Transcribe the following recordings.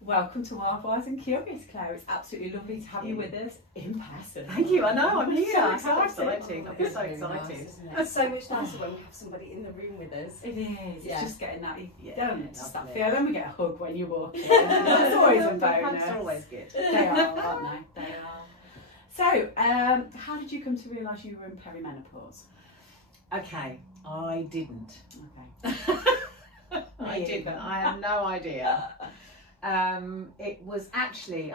Welcome to Wild, Wise and Curious, Clare. It's absolutely lovely to have you with us in person. Thank you. I know, I'm here. So It's so exciting. exciting. I'm so excited. It's so much nicer when we have somebody in the room with us. It is. Yeah. It's just getting that, Yeah, don't just that lovely. feel. Then we get a hug when you walk in. That's always a bonus. Hugs are always good. They are, aren't they? They are. So, how did you come to realise you were in perimenopause? Okay, I didn't. Okay. I didn't. I had no idea. It was actually,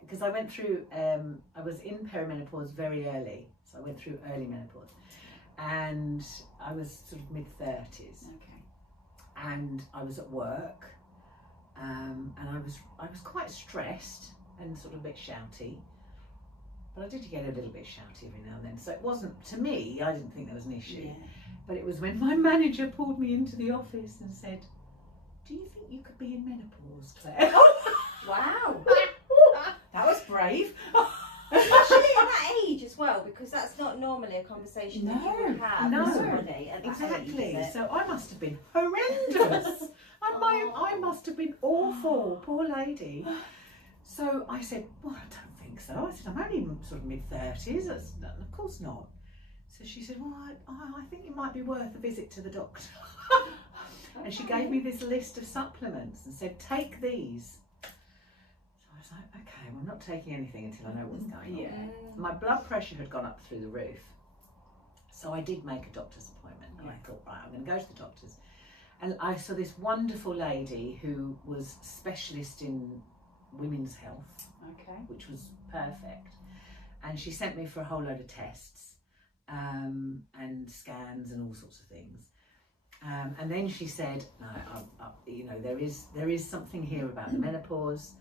because I went through, I was in perimenopause very early. So I went through early menopause. And I was sort of mid-30s. Okay. And I was at work. And I was quite stressed and sort of a bit shouty. But I did get a little bit shouty every now and then. So it wasn't, to me, I didn't think there was an issue. Yeah. But it was when my manager pulled me into the office and said, "Do you think you could be in menopause, Claire?" Wow. That was brave. Especially at that age as well, because that's not normally a conversation that you would have No, with somebody at that Exactly. age, is it? So I must have been horrendous. I must have been awful, poor lady. So I said, "Well, I don't think so." I said, "I'm only sort of mid-30s. Of course not." So she said, "Well, I think it might be worth a visit to the doctor." And she gave me this list of supplements and said, "Take these." So I was like, "Okay, well, I'm not taking anything until I know what's going on." Yeah. My blood pressure had gone up through the roof. So I did make a doctor's appointment. And I thought, right, I'm going to go to the doctor's. And I saw this wonderful lady who was specialist in women's health, Okay. which was perfect. And she sent me for a whole load of tests and scans and all sorts of things. And then she said, "No, you know, there is something here about the menopause.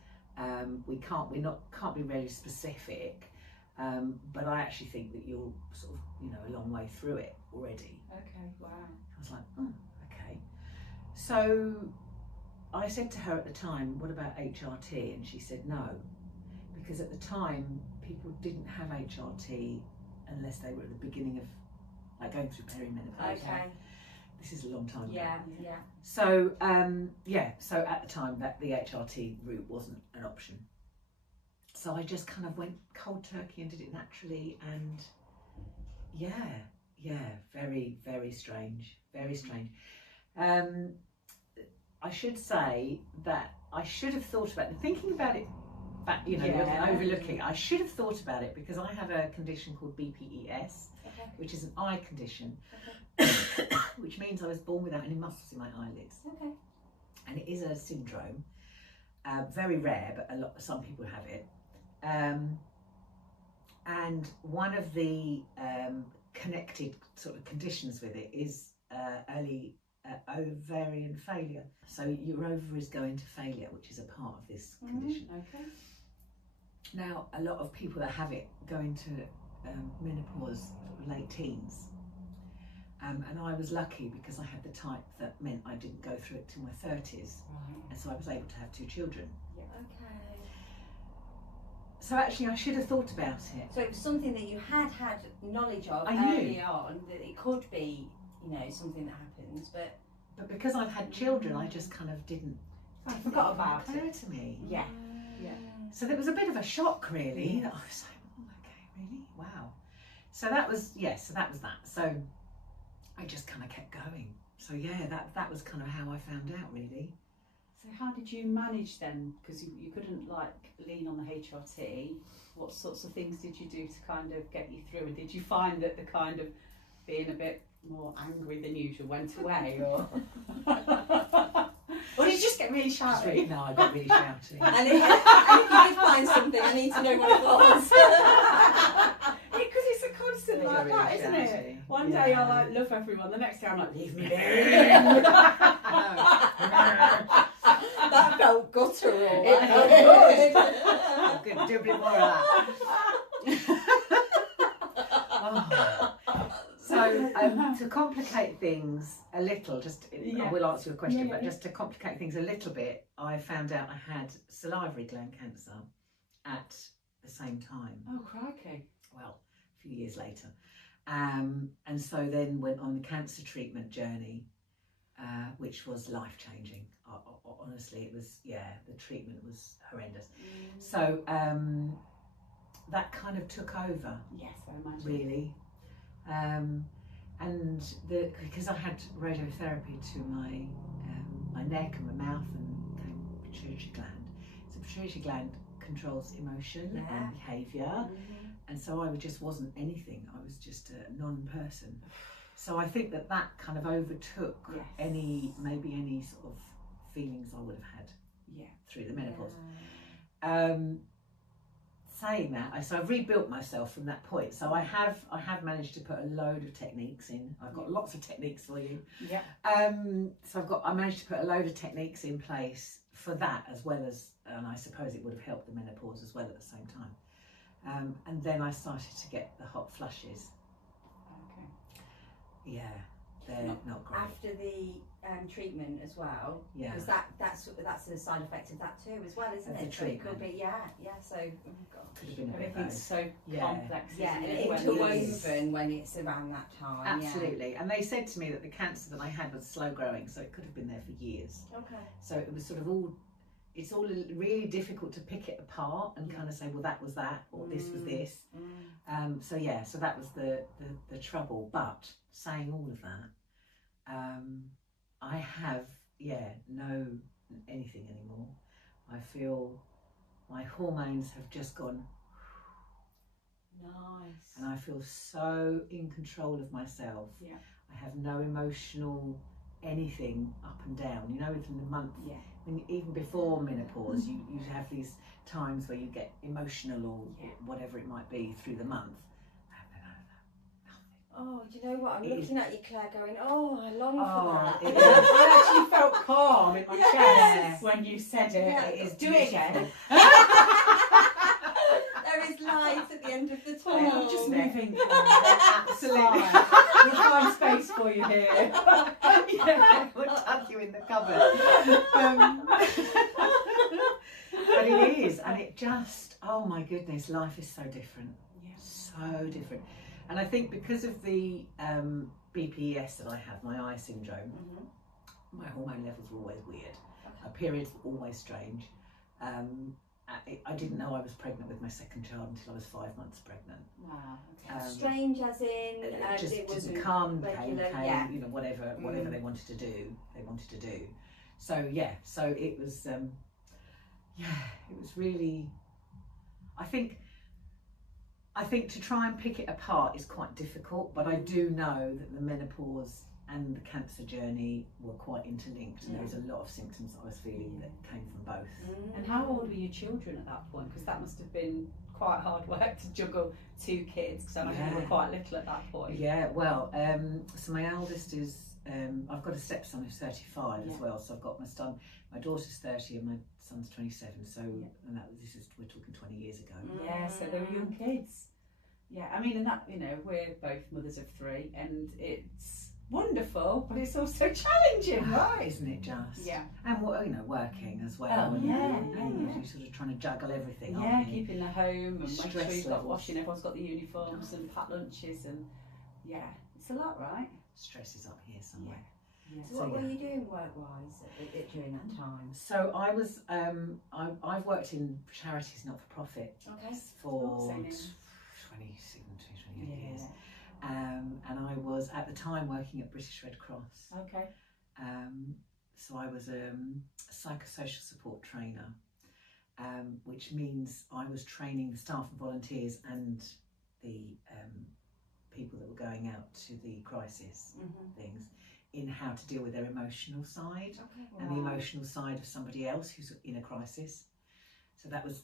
We can't be really specific, but I actually think that you're sort of, you know, a long way through it already." Okay. Wow. I was like, "Oh, okay." So I said to her at the time, "What about HRT?" And she said no, because at the time people didn't have HRT unless they were at the beginning of like going through perimenopause. Okay. This is a long time ago. Yeah. So so at the time that the HRT route wasn't an option. So I just kind of went cold turkey and did it naturally, and very, very strange, very strange. I should say that I should have thought about it, thinking about it, but you know, overlooking. I should have thought about it because I have a condition called BPES, Okay. which is an eye condition, which means I was born without any muscles in my eyelids. Okay. And it is a syndrome, very rare, but some people have it. And one of the connected sort of conditions with it is early ovarian failure. So your ovaries go into failure, which is a part of this condition. Okay. Now, a lot of people that have it go into menopause sort of late teens. And I was lucky because I had the type that meant I didn't go through it till my 30s. Right. And so I was able to have 2 children. Okay. So actually I should have thought about it. So it was something that you had knowledge of I knew. early on, that it could be, you know, something that happens, but But because I've had children, I just kind of didn't. I forgot about occur it. to me. Yeah. Yeah. So there was a bit of a shock, really. That I was like, "Oh, okay, really? Wow." So that was that. So I just kind of kept going. So that was kind of how I found out, really. So how did you manage then? Because you couldn't like lean on the HRT. What sorts of things did you do to kind of get you through? And did you find that the kind of being a bit more angry than usual went away, or or did you just get really shouty? No, I got really shouty. and if you did find something, I need to know what it was. Because it's a constant I got like really that, isn't it? shouty. One day I like love everyone, the next day I'm like, leave me alone. That felt guttural. I could do a bit more of that. Oh. So to complicate things a little, I will answer your question, but just to complicate things a little bit, I found out I had salivary gland cancer at the same time. Oh, crikey. Well, a few years later. And so then went on the cancer treatment journey. which was life-changing. Honestly, it was, the treatment was horrendous. So that kind of took over. Yes, I imagine. Really. And because I had radiotherapy to my neck and my mouth and pituitary gland. So pituitary gland controls emotion and behaviour, and so I just wasn't anything. I was just a non-person. So I think that kind of overtook any sort of feelings I would have had through the menopause. Saying that, so I've rebuilt myself from that point. So I have managed to put a load of techniques in. I've got lots of techniques for you. Yeah. So I managed to put a load of techniques in place for that, as well as, and I suppose it would have helped the menopause as well at the same time. And then I started to get the hot flushes. Okay. Yeah, they're not great. After the treatment as well, because that's a side effect of that too as well, isn't it? The treatment. So it could be, so Could have been everything's so complex. Yeah, isn't and it, when interwoven when it's around that time. Absolutely. And they said to me that the cancer that I had was slow growing, so it could have been there for years. Okay. So it was sort of it's all really difficult to pick it apart and kind of say, well, that was that, or this was this. So that was the trouble. But saying all of that, I have no anything anymore. I feel my hormones have just gone. Nice. And I feel so in control of myself. Yeah. I have no emotional anything up and down. You know, within the month, even before menopause, you have these times where you get emotional or whatever it might be through the month. Oh, do you know what? I'm looking at you, Claire, going, oh, I long for that. I actually felt calm in my chest when you said it. Yeah. It is. Do it again. There is light at the end of the tunnel. I'm just moving. Absolutely. We'll find space for you here. We'll tuck you in the cupboard. But it is, and it just, oh my goodness, life is so different. So different. And I think because of the BPES that I have, my eye syndrome, my hormone levels were always weird. My periods were always strange. I didn't know I was pregnant with my second child until I was 5 months pregnant. Wow. Okay. Strange as in it was calm, regular, you know, whatever they wanted to do, So it was, it was really. I think to try and pick it apart is quite difficult, but I do know that the menopause and the cancer journey were quite interlinked, and there was a lot of symptoms that I was feeling that came from both. And how old were your children at that point? Because that must have been quite hard work to juggle 2 kids, because I imagine they were quite little at that point. Yeah, well, so my eldest is, I've got a stepson who's 35 as well, so I've got my daughter's 30 and my son's 27, so and we're talking 20 years ago. Yeah, so they were young kids. Yeah, I mean, and that, you know, we're both mothers of 3, and it's wonderful, but it's also challenging, right? Isn't it just? Yeah. And you know, working as well. And you're sort of trying to juggle everything. Yeah, keeping the home and making sure you've got levels. washing, everyone's got the uniforms and packed lunches, and it's a lot, right? Stress is up here somewhere. Yeah. So what were you doing work-wise during that time? So I was, I've worked in charities, not-for-profit, for 28 years. And I was at the time working at British Red Cross. Okay. So I was a psychosocial support trainer, which means I was training the staff and volunteers and the people that were going out to the crisis things in how to deal with their emotional side and the emotional side of somebody else who's in a crisis. So that was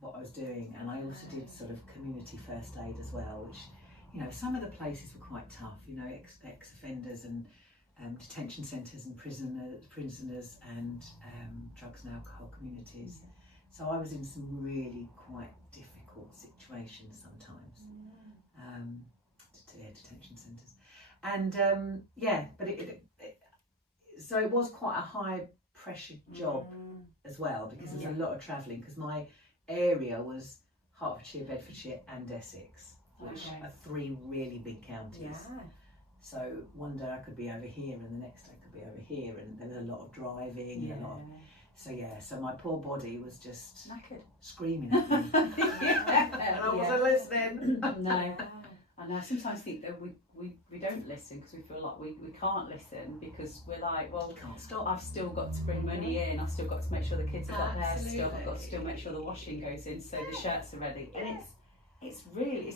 what I was doing, and I also did sort of community first aid as well, which, you know, some of the places were quite tough, you know, ex-offenders and detention centres and prisoners and drugs and alcohol communities. So I was in some really quite difficult situations sometimes, detention centres. And but so it was quite a high pressure job as well, because there's a lot of travelling, because my area was Hertfordshire, Bedfordshire and Essex, which are 3 really big counties. So one day I could be over here and the next day I could be over here, and there was a lot of driving and a lot of, so my poor body was just knackered, screaming at me. And I wasn't listening. No. I know, I sometimes think that we don't listen because we feel like we can't listen because we're like, well, Can't stop. I've still got to bring money in, I've still got to make sure the kids have got their stuff, I've got to still make sure the washing goes in so the shirts are ready. And it's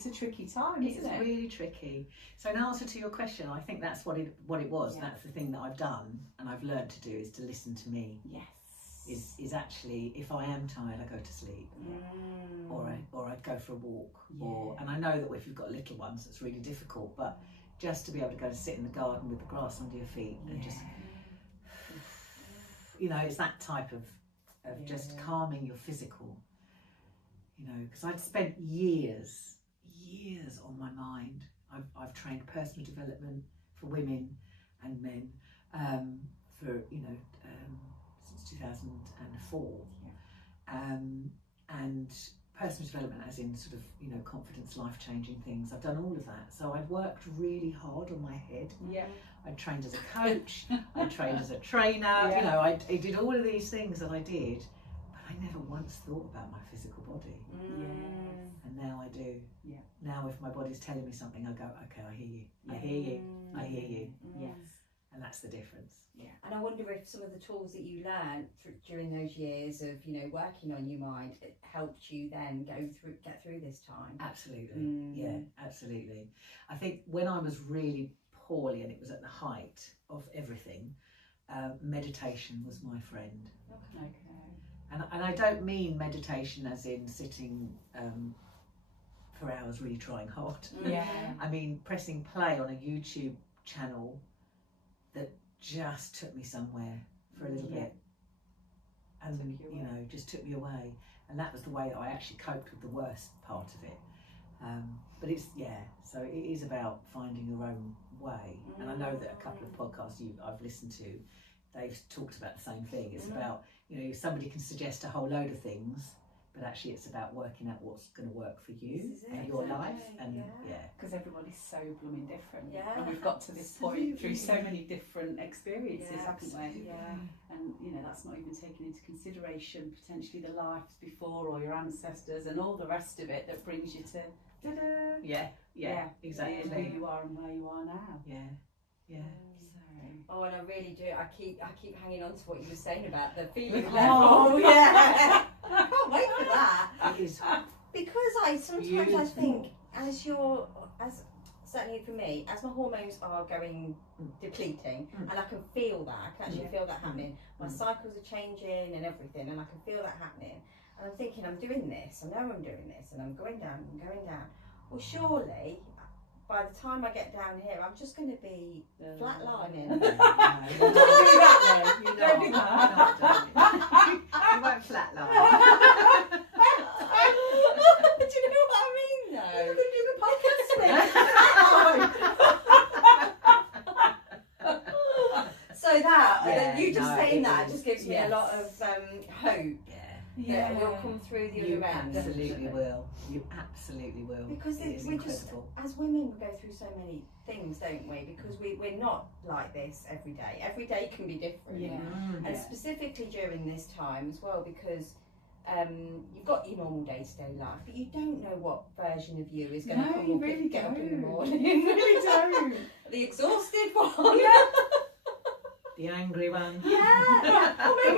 a tricky time, isn't it? It's really tricky. So in answer to your question, I think that's what it was. Yeah. That's the thing that I've done and I've learned to do, is to listen to me. Yes. Is actually, if I am tired, I go to sleep, or I go for a walk, and I know that if you've got little ones, it's really difficult, but just to be able to go and sit in the garden with the grass under your feet and just, it's that type of just calming your physical, because I'd spent years on my mind. I've trained personal development for women and men for since 2004, and personal development as in sort of confidence, life-changing things. I've done all of that, so I've worked really hard on my head. I trained as a coach, I trained as a trainer, I did all of these things that I did, but I never once thought about my physical body. And now I do. Now if my body's telling me something, I go, okay, I hear you, I hear you, I hear you. Yes. And that's the difference. And I wonder if some of the tools that you learned during those years of working on your mind, it helped you then get through this time. Absolutely. Yeah, absolutely. I think when I was really poorly and it was at the height of everything, meditation was my friend. Okay. And I don't mean meditation as in sitting for hours really trying hard. I mean pressing play on a YouTube channel that just took me somewhere for a little bit, and just took me away, and that was the way that I actually coped with the worst part of it. But it's so it is about finding your own way, and I know that a couple of podcasts I've listened to, they've talked about the same thing. It's about somebody can suggest a whole load of things, but actually it's about working out what's going to work for you and your life, and because everybody's so blooming different, and we've got to this point through so many different experiences, haven't we? And that's not even taking into consideration potentially the lives before or your ancestors and all the rest of it that brings you to exactly who you are and where you are now. Oh, and I really do. I keep hanging on to what you were saying about the feeling Oh, level. I can't wait for that. It is. Because I sometimes think, as certainly for me, as my hormones are going depleting, and I can feel that. I can actually feel that happening. My cycles are changing and everything, and I can feel that happening. And I'm thinking, I'm doing this. I know I'm doing this, and I'm going down. Well, surely, by the time I get down here, I'm just going to be flatlining. Don't do that, then. Don't do that. You won't flatline. Do you know what I mean, though? You're going to do the podcast with. So that, you just saying that just gives me a lot of hope. That we'll come through the other end. You absolutely will. You absolutely will. Because we just, as women, we go through so many things, don't we? Because we're not like this every day. Every day can be different. And specifically during this time as well, because you've got your normal day-to-day life, but you don't know what version of you is going to come up and get up in the morning. You really don't. The exhausted one. The angry one. Oh my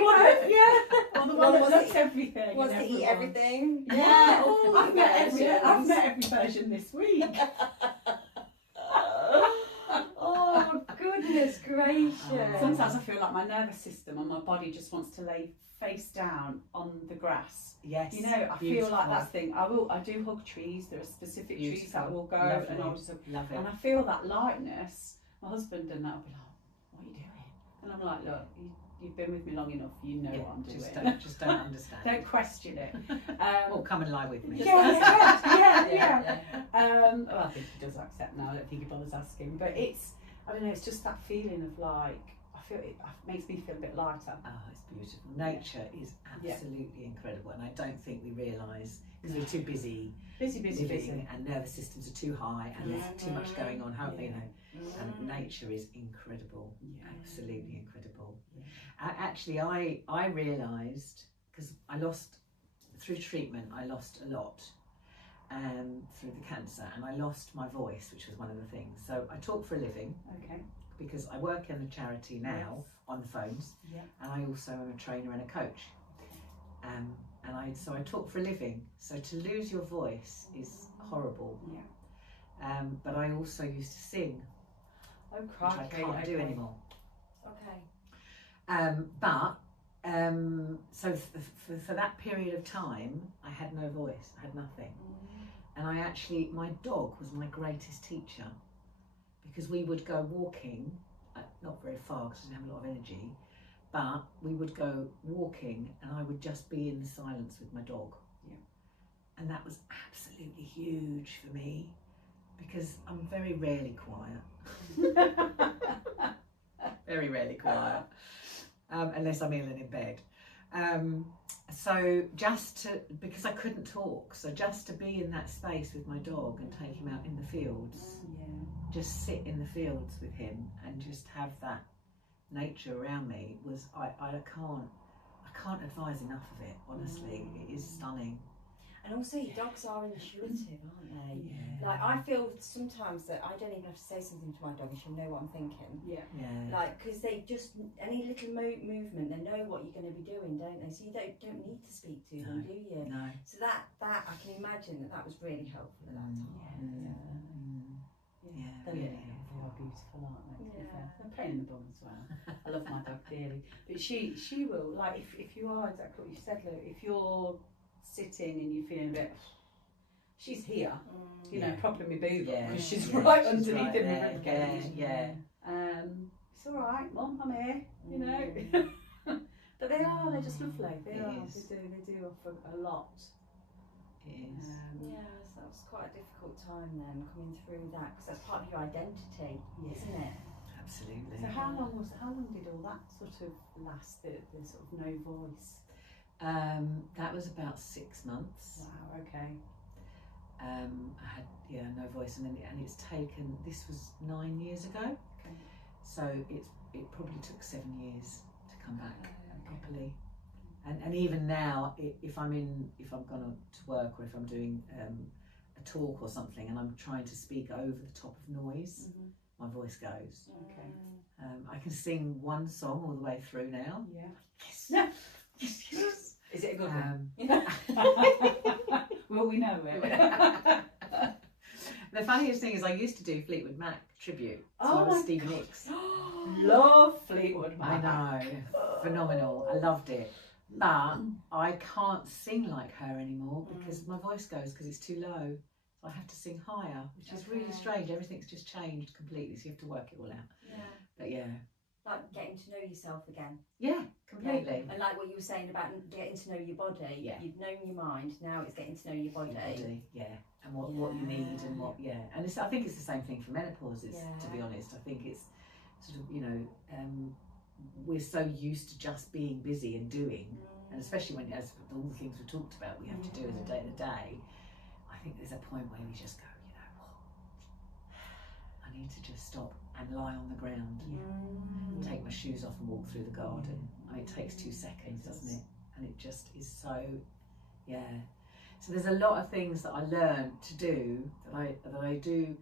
God, or the one that loves everything. Wants to eat everything. I've met every version this week. Oh, goodness gracious. Sometimes I feel like my nervous system and my body just wants to lay face down on the grass. Yes. I feel like that's the thing. I do hug trees. There are specific trees that will go, and I'll just love it. And I feel that lightness. My husband and that will be like, "What are you doing?" And I'm like, "Look, you've been with me long enough. You know what I'm doing. Just don't understand. Don't question it. Or come and lie with me." Well, I think he does accept now. I don't think he bothers asking. But I don't know. It's just that feeling of like, I feel it makes me feel a bit lighter. Oh, it's beautiful. Nature is absolutely incredible, and I don't think we realise, because we're too busy, busy, and nervous systems are too high, and there's too much going on. And nature is incredible, absolutely incredible. Actually, I realised, because I lost, through treatment, I lost a lot through the cancer, and I lost my voice, which was one of the things. So I talk for a living, because I work in a charity now on the phones, and I also am a trainer and a coach. So I talk for a living. So to lose your voice is horrible. But I also used to sing, which I can't do anymore. So for that period of time, I had no voice, I had nothing. And my dog was my greatest teacher, because we would go walking, not very far because I didn't have a lot of energy, but we would go walking and I would just be in the silence with my dog. And that was absolutely huge for me, because I'm very rarely quiet. Very rarely quiet, unless I'm ill and in bed. So because I couldn't talk, so just to be in that space with my dog and take him out in the fields, just sit in the fields with him and just have that nature around me was, I can't advise enough of it, honestly. It is stunning. And also dogs are intuitive, aren't they? Like, I feel sometimes that I don't even have to say something to my dog and she'll know what I'm thinking. Like, because they just, any little movement, they know what you're going to be doing, don't they? So you don't need to speak to them, do you? No. So that I can imagine that was really helpful at that time. They are beautiful, aren't they? They're pain in the bum as well. I love my dog dearly, but she will, like, if you are exactly what you said, Lou, if you're sitting and you're feeling a bit, she's here, you know, propping me boob up, because she's right underneath right in there. the ribcage. It's all right, Mum, I'm here, you know. But they're just lovely. They do offer a lot. It is. So that was quite a difficult time then, coming through that, because that's part of your identity, isn't it? Absolutely. So how long did all that sort of last, the sort of no voice? That was about 6 months. Wow, okay. I had no voice, and it's taken, this was 9 years ago. Okay. So it probably took 7 years to come back properly. And even now, if I'm going to work, or if I'm doing a talk or something, and I'm trying to speak over the top of noise, my voice goes. Okay. I can sing one song all the way through now. Yes. Yes. Is it a good one? Well, we know it. The funniest thing is, I used to do Fleetwood Mac tribute. So I was Stevie Nicks. Love Fleetwood Mac. I know, phenomenal. I loved it. But I can't sing like her anymore, because my voice goes, because it's too low. So I have to sing higher, which is really strange. Everything's just changed completely, so you have to work it all out. But like getting to know yourself again. Completely. And like what you were saying about getting to know your body. You've known your mind, now it's getting to know your body. And what you need, and what and I think it's the same thing for menopause. To be honest, I think it's sort of, we're so used to just being busy and doing, and especially when, as all the things we talked about, we have to do as a day to day. I think there's a point where we just go, you know what, I need to just stop and lie on the ground, take my shoes off and walk through the garden. I mean, it takes 2 seconds, doesn't it? And it just is so, So there's a lot of things that I learned to do, that I do.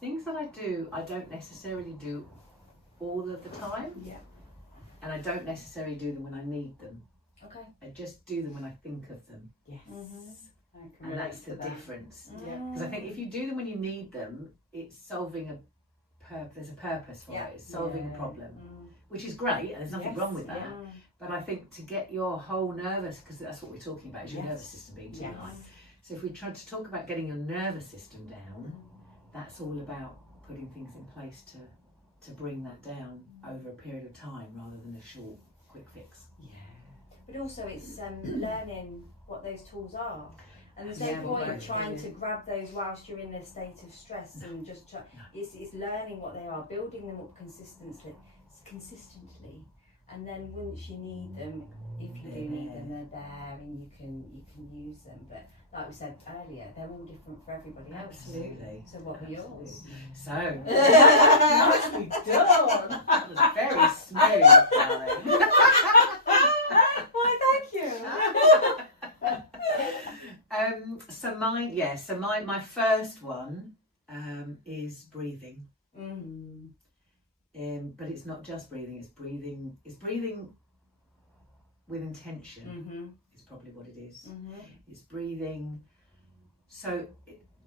Things that I do, I don't necessarily do all of the time. And I don't necessarily do them when I need them. I just do them when I think of them. And that's the difference. Because I think if you do them when you need them, it's solving there's a purpose for it. It's solving a problem, which is great, and there's nothing wrong with that. But I think to get your whole nervous, because that's what we're talking about, is your nervous system being too high. So if we try to talk about getting your nervous system down, that's all about putting things in place to bring that down over a period of time, rather than a short, quick fix. But also it's learning what those tools are. And there's no point trying to grab those whilst you're in a state of stress and just it's learning what they are, building them up consistently, and then once you need them, if you do need them, they're there and you can use them. But like we said earlier, they're all different for everybody else. Absolutely. So what were yours? So, nicely done. That was very smooth, darling. Why, thank you. So my first one is breathing. But it's not just breathing, it's breathing with intention is probably what it is. It's breathing. So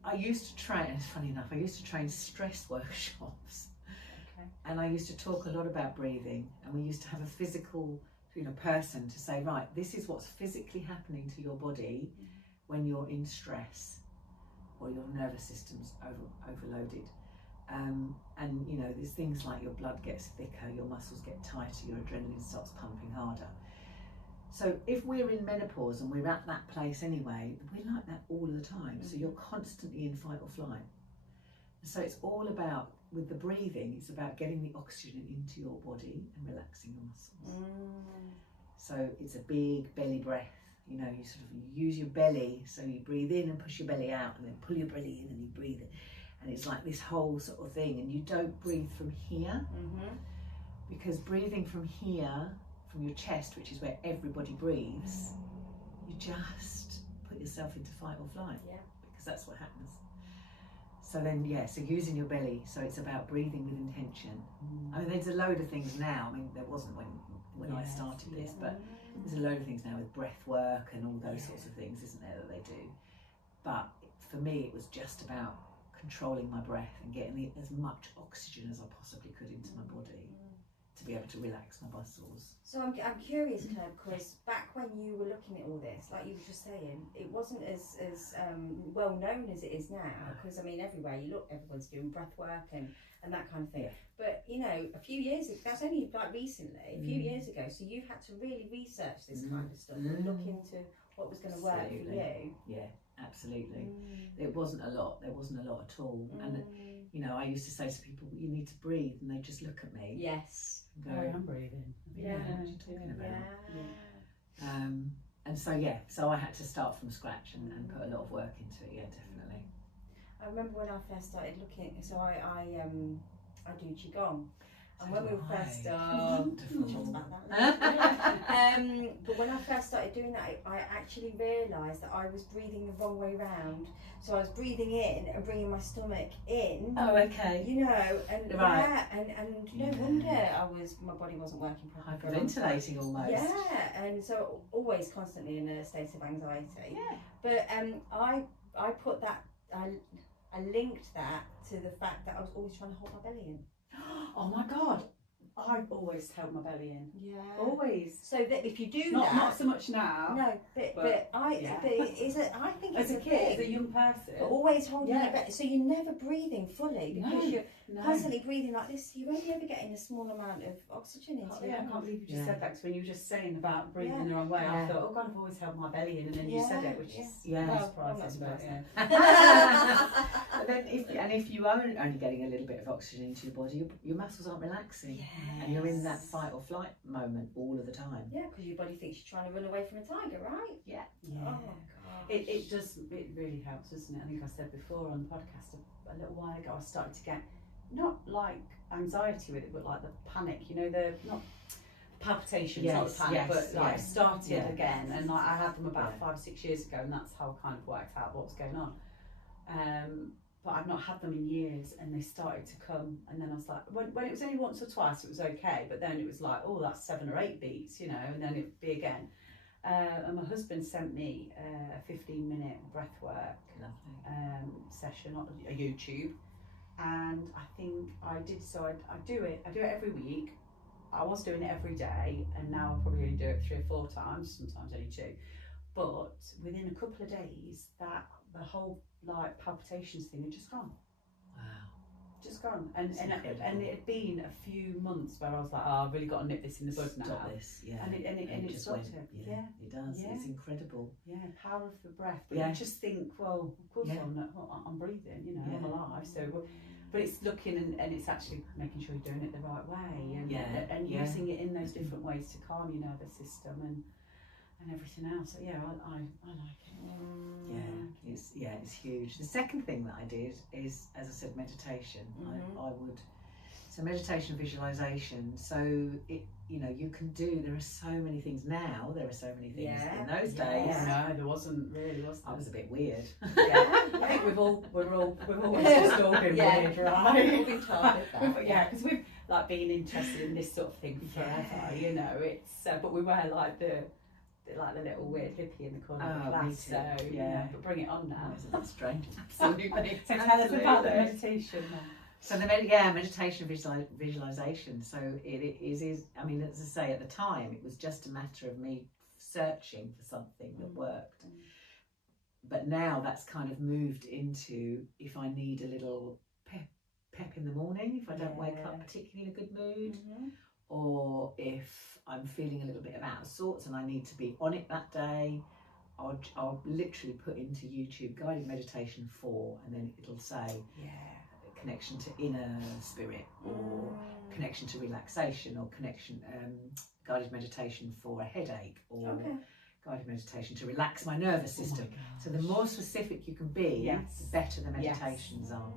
I used to train, it's funny enough, I used to train stress workshops. And I used to talk a lot about breathing, and we used to have a physical person to say, right, this is what's physically happening to your body when you're in stress or your nervous system's overloaded. And there's things like your blood gets thicker, your muscles get tighter, your adrenaline starts pumping harder. So if we're in menopause and we're at that place anyway, we're like that all the time. So you're constantly in fight or flight. So it's all about, with the breathing, it's about getting the oxygen into your body and relaxing your muscles. So it's a big belly breath. You sort of use your belly, so you breathe in and push your belly out, and then pull your belly in and you breathe in. And it's like this whole sort of thing, and you don't breathe from here, because breathing from here, from your chest, which is where everybody breathes, you just put yourself into fight or flight, because that's what happens. So then, so using your belly, so it's about breathing with intention. I mean, there's a load of things now. I mean, there wasn't when I started this, but there's a load of things now with breath work and all those sorts of things, isn't there, that they do. But for me, it was just about controlling my breath and getting as much oxygen as I possibly could into my body to be able to relax my muscles. So I'm curious, Claire, because back when you were looking at all this, like you were just saying, it wasn't as well known as it is now. Because I mean, everywhere you look, everyone's doing breath work and that kind of thing. But a few years ago, that's only like recently, a few years ago. So you've had to really research this kind of stuff and look into what was going to work for you. Yeah, absolutely. It wasn't a lot. There wasn't a lot at all. And I used to say to people, you need to breathe, and they just look at me. Yes. And go, I'm breathing. What are you talking about? And so I had to start from scratch and put a lot of work into it. Yeah, definitely. I remember when I first started looking. So I do qigong. And when we were first, but when I first started doing that, I actually realised that I was breathing the wrong way round. So I was breathing in and bringing my stomach in. Oh, okay. And no wonder my body wasn't working properly. Hyperventilating almost. Yeah, and so always constantly in a state of anxiety. Yeah. But I put that, I linked that to the fact that I was always trying to hold my belly in. Oh my God, I've always held my belly in. Yeah. Always. So that if you do not so much now. No, but I think as it's a kid, as a young person. But always holding your belly, so you're never breathing fully because you're constantly breathing like this. You're only ever getting a small amount of oxygen into your I can't believe you just said that, because when you were just saying about breathing the wrong way, I thought, oh God, I've always held my belly in, and then you said it, which is surprising. But then if you are only getting a little bit of oxygen into your body, your muscles aren't relaxing, and you're in that fight or flight moment all of the time. Yeah, because your body thinks you're trying to run away from a tiger, right? Yeah. Oh my God. It really helps, doesn't it? I think I said before on the podcast a little while ago, I started to get not like anxiety with it, but like the panic. The not palpitations, not the panic, but like started again. And like I had them about 5 or 6 years ago, and that's how I kind of worked out what was going on. But I've not had them in years, and they started to come, and then I was like, when it was only once or twice, it was okay, but then it was like, oh, that's 7 or 8 beats, and then it'd be again. And my husband sent me a 15-minute breathwork session on YouTube, and I think I did. So I do it every week. I was doing it every day, and now I probably only do it 3 or 4 times, sometimes only 2. But within a couple of days, the whole like palpitations thing had just gone. Wow. Just gone. And it had been a few months where I was like, oh, I've really got to nip this in the bud now. Stop this, And it just stopped went. it. Yeah, it does. Yeah. It's incredible. Yeah, power of the breath. But you just think, well, of course I'm breathing, I'm alive. So, but it's looking and it's actually making sure you're doing it the right way. And and using it in those different ways to calm your nervous system and everything else. So yeah, I like it. It's huge. The second thing that I did is, as I said, meditation. So meditation, visualization. So you can do. There are so many things now. There are so many things in those days. No, there wasn't really, was there? I was a bit weird. I think we've always just all been weird, right? We've been told that. Because we've like been interested in this sort of thing forever. You know, it's but we were like the little weird hippie in the corner of the class. So but bring it on now. It's a bit strange. Absolutely. So tell us about the meditation then. So the meditation visualization. So it is. I mean, as I say, at the time, it was just a matter of me searching for something that worked. But now that's kind of moved into, if I need a little pep in the morning, if I don't wake up particularly in a good mood, or if I'm feeling a little bit of out of sorts and I need to be on it that day, I'll literally put into YouTube guided meditation 4, and then it'll say connection to inner spirit, or connection to relaxation, or connection guided meditation for a headache, or guided meditation to relax my nervous system. So the more specific you can be, the better the meditations are.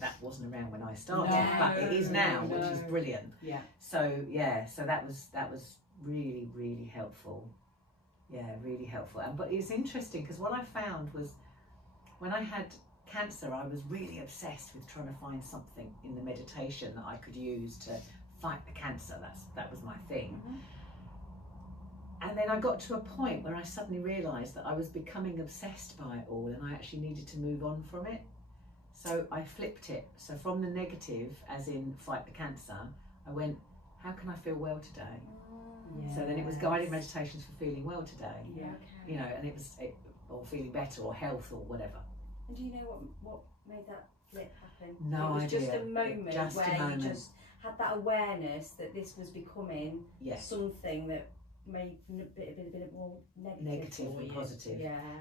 That wasn't around when I started, but it is now, which is brilliant. So that was really, really helpful. Really helpful. But it's interesting because what I found was, when I had cancer, I was really obsessed with trying to find something in the meditation that I could use to fight the cancer. That was my thing. And then I got to a point where I suddenly realised that I was becoming obsessed by it all, and I actually needed to move on from it. So I flipped it. So from the negative, as in fight the cancer, I went, how can I feel well today? So then it was guided meditations for feeling well today. You know, and it was or feeling better, or health, or whatever. And do you know what made that flip happen? No idea. It was just a moment where you just had that awareness that this was becoming something that made a bit more negative and positive.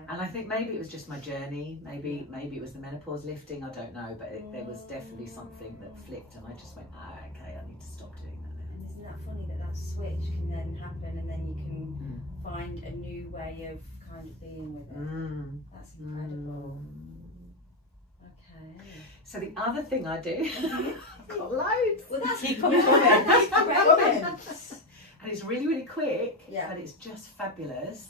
And I think maybe it was just my journey. Maybe it was the menopause lifting. I don't know, but there was definitely something that flipped, and I just went, okay, I need to stop doing that now. And isn't that funny that switch can then happen, and then you can find a new way of kind of being with it. That's incredible. Okay. So the other thing I do, got loads. Well, that's keep on coming. And it's really, really quick, but it's just fabulous.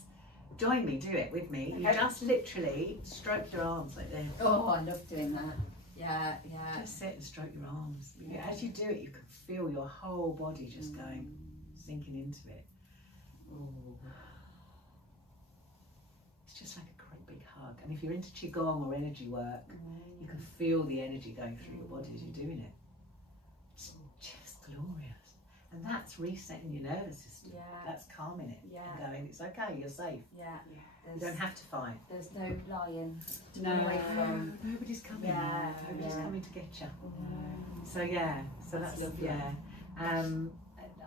Join me, do it with me. You just literally stroke your arms like this. Oh, I love doing that. Yeah. Just sit and stroke your arms. As you do it, you can feel your whole body just going, sinking into it. Ooh. It's just like a great big hug. And if you're into qigong or energy work, you can feel the energy going through your body as you're doing it. It's just glorious. And that's resetting your nervous system. That's calming it. And going, it's okay, you're safe. You don't have to fight. There's no lion to No. run away from. Nobody's coming. Nobody's coming to get you. So that's lovely.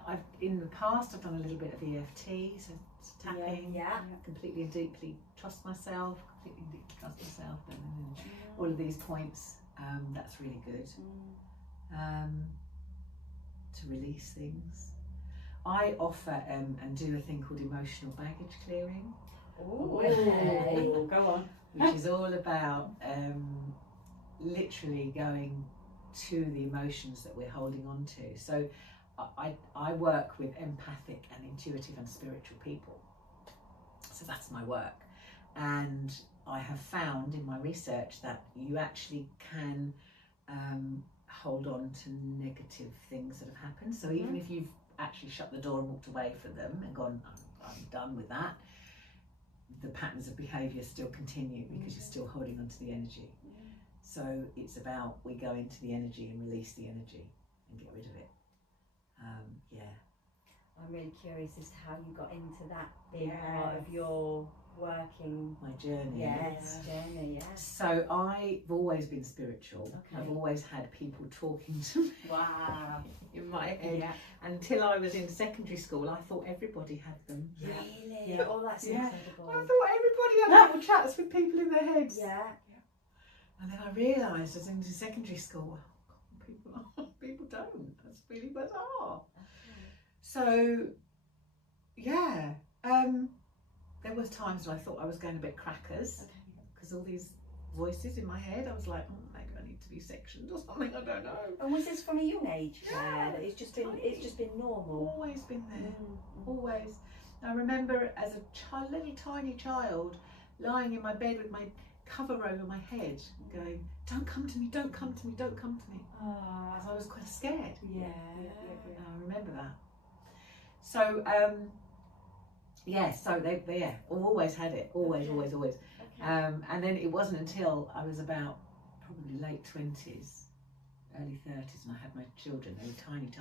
I've in the past I've done a little bit of EFT, so tapping. Completely and deeply trust myself. Completely and deeply trust myself. And all of these points. That's really good. To release things. I offer and do a thing called emotional baggage clearing. Go on. Which is all about literally going to the emotions that we're holding on to. So I work with empathic and intuitive and spiritual people. So that's my work. And I have found in my research that you actually can hold on to negative things that have happened. So even if you've actually shut the door and walked away from them and gone, I'm done with that, the patterns of behaviour still continue because you're still holding on to the energy. So it's about we go into the energy and release the energy and get rid of it. I'm really curious as to how you got into that being part of your working journey. Journey. So I've always been spiritual. I've always had people talking to me in my head. Until I was in secondary school, I thought everybody had them. Really? Oh, that's incredible. I thought everybody had little chats with people in their heads. And then I realised as into secondary school, people don't. That's really bizarre. So, yeah, there was times when I thought I was going a bit crackers because all these voices in my head, I was like, oh, maybe I need to be sectioned or something, I don't know. And was this from a young age? Yeah, That it's just been normal. Always been there, always. I remember as a little tiny child lying in my bed with my cover over my head going, don't come to me, don't come to me, don't come to me. Because I was quite scared. Yeah. I remember that. So, so they always had it, always. Okay. And then it wasn't until I was about probably late 20s, early 30s, and I had my children. They were tiny.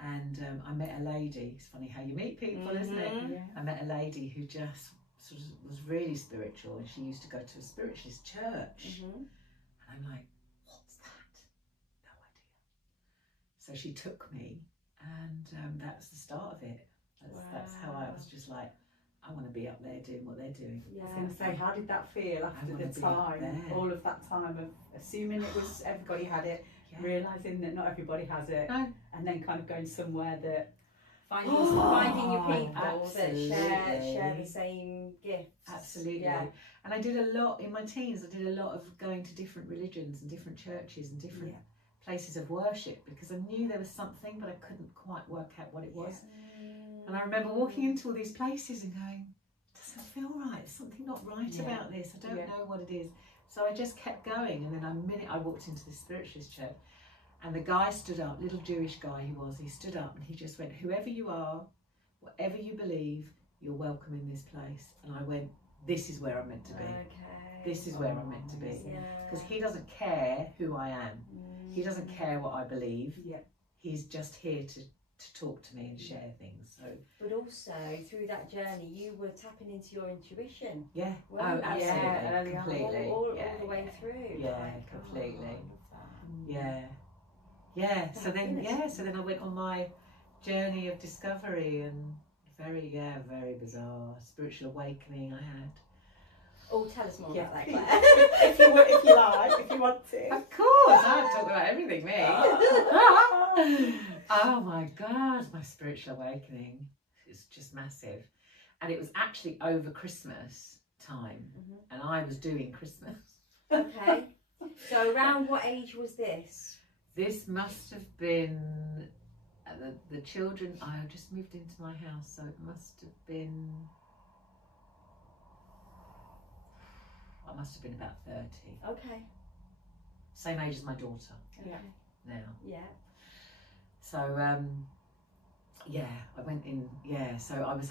And I met a lady. It's funny how you meet people, isn't it? Yeah. I met a lady who just sort of was really spiritual, and she used to go to a spiritualist church. And I'm like, what's that? No idea. So she took me, and that was the start of it. That's how I was just like, I want to be up there doing what they're doing. I was going to say, how did that feel after the time? All of that time of assuming it was everybody had it, realising that not everybody has it, and then kind of going somewhere that finding your people that share the same gifts. Absolutely. Yeah. And I did a lot in my teens. I did a lot of going to different religions and different churches and different places of worship, because I knew there was something, but I couldn't quite work out what it was. And I remember walking into all these places and going, it doesn't feel right. There's something not right about this. I don't know what it is. So I just kept going. And then the minute I walked into this spiritualist church, and the guy stood up, little Jewish guy he stood up and he just went, whoever you are, whatever you believe, you're welcome in this place. And I went, this is where I'm meant to be. This is where I'm meant to be. Because he doesn't care who I am. He doesn't care what I believe. He's just here to talk to me and share things. So, but also through that journey, you were tapping into your intuition. Absolutely, completely, all the way through. Completely. So then I went on my journey of discovery, and very bizarre spiritual awakening I had. Oh, tell us more about that, Claire. if you like, if you want to. Of course, I talk about everything, me. Oh my God, my spiritual awakening is just massive. And it was actually over Christmas time, and I was doing Christmas. Okay. So around what age was this? This must have been, the children, I just moved into my house, so it must have been, I must have been about 30. Okay. Same age as my daughter. Now. Yeah. So, I went in, so I was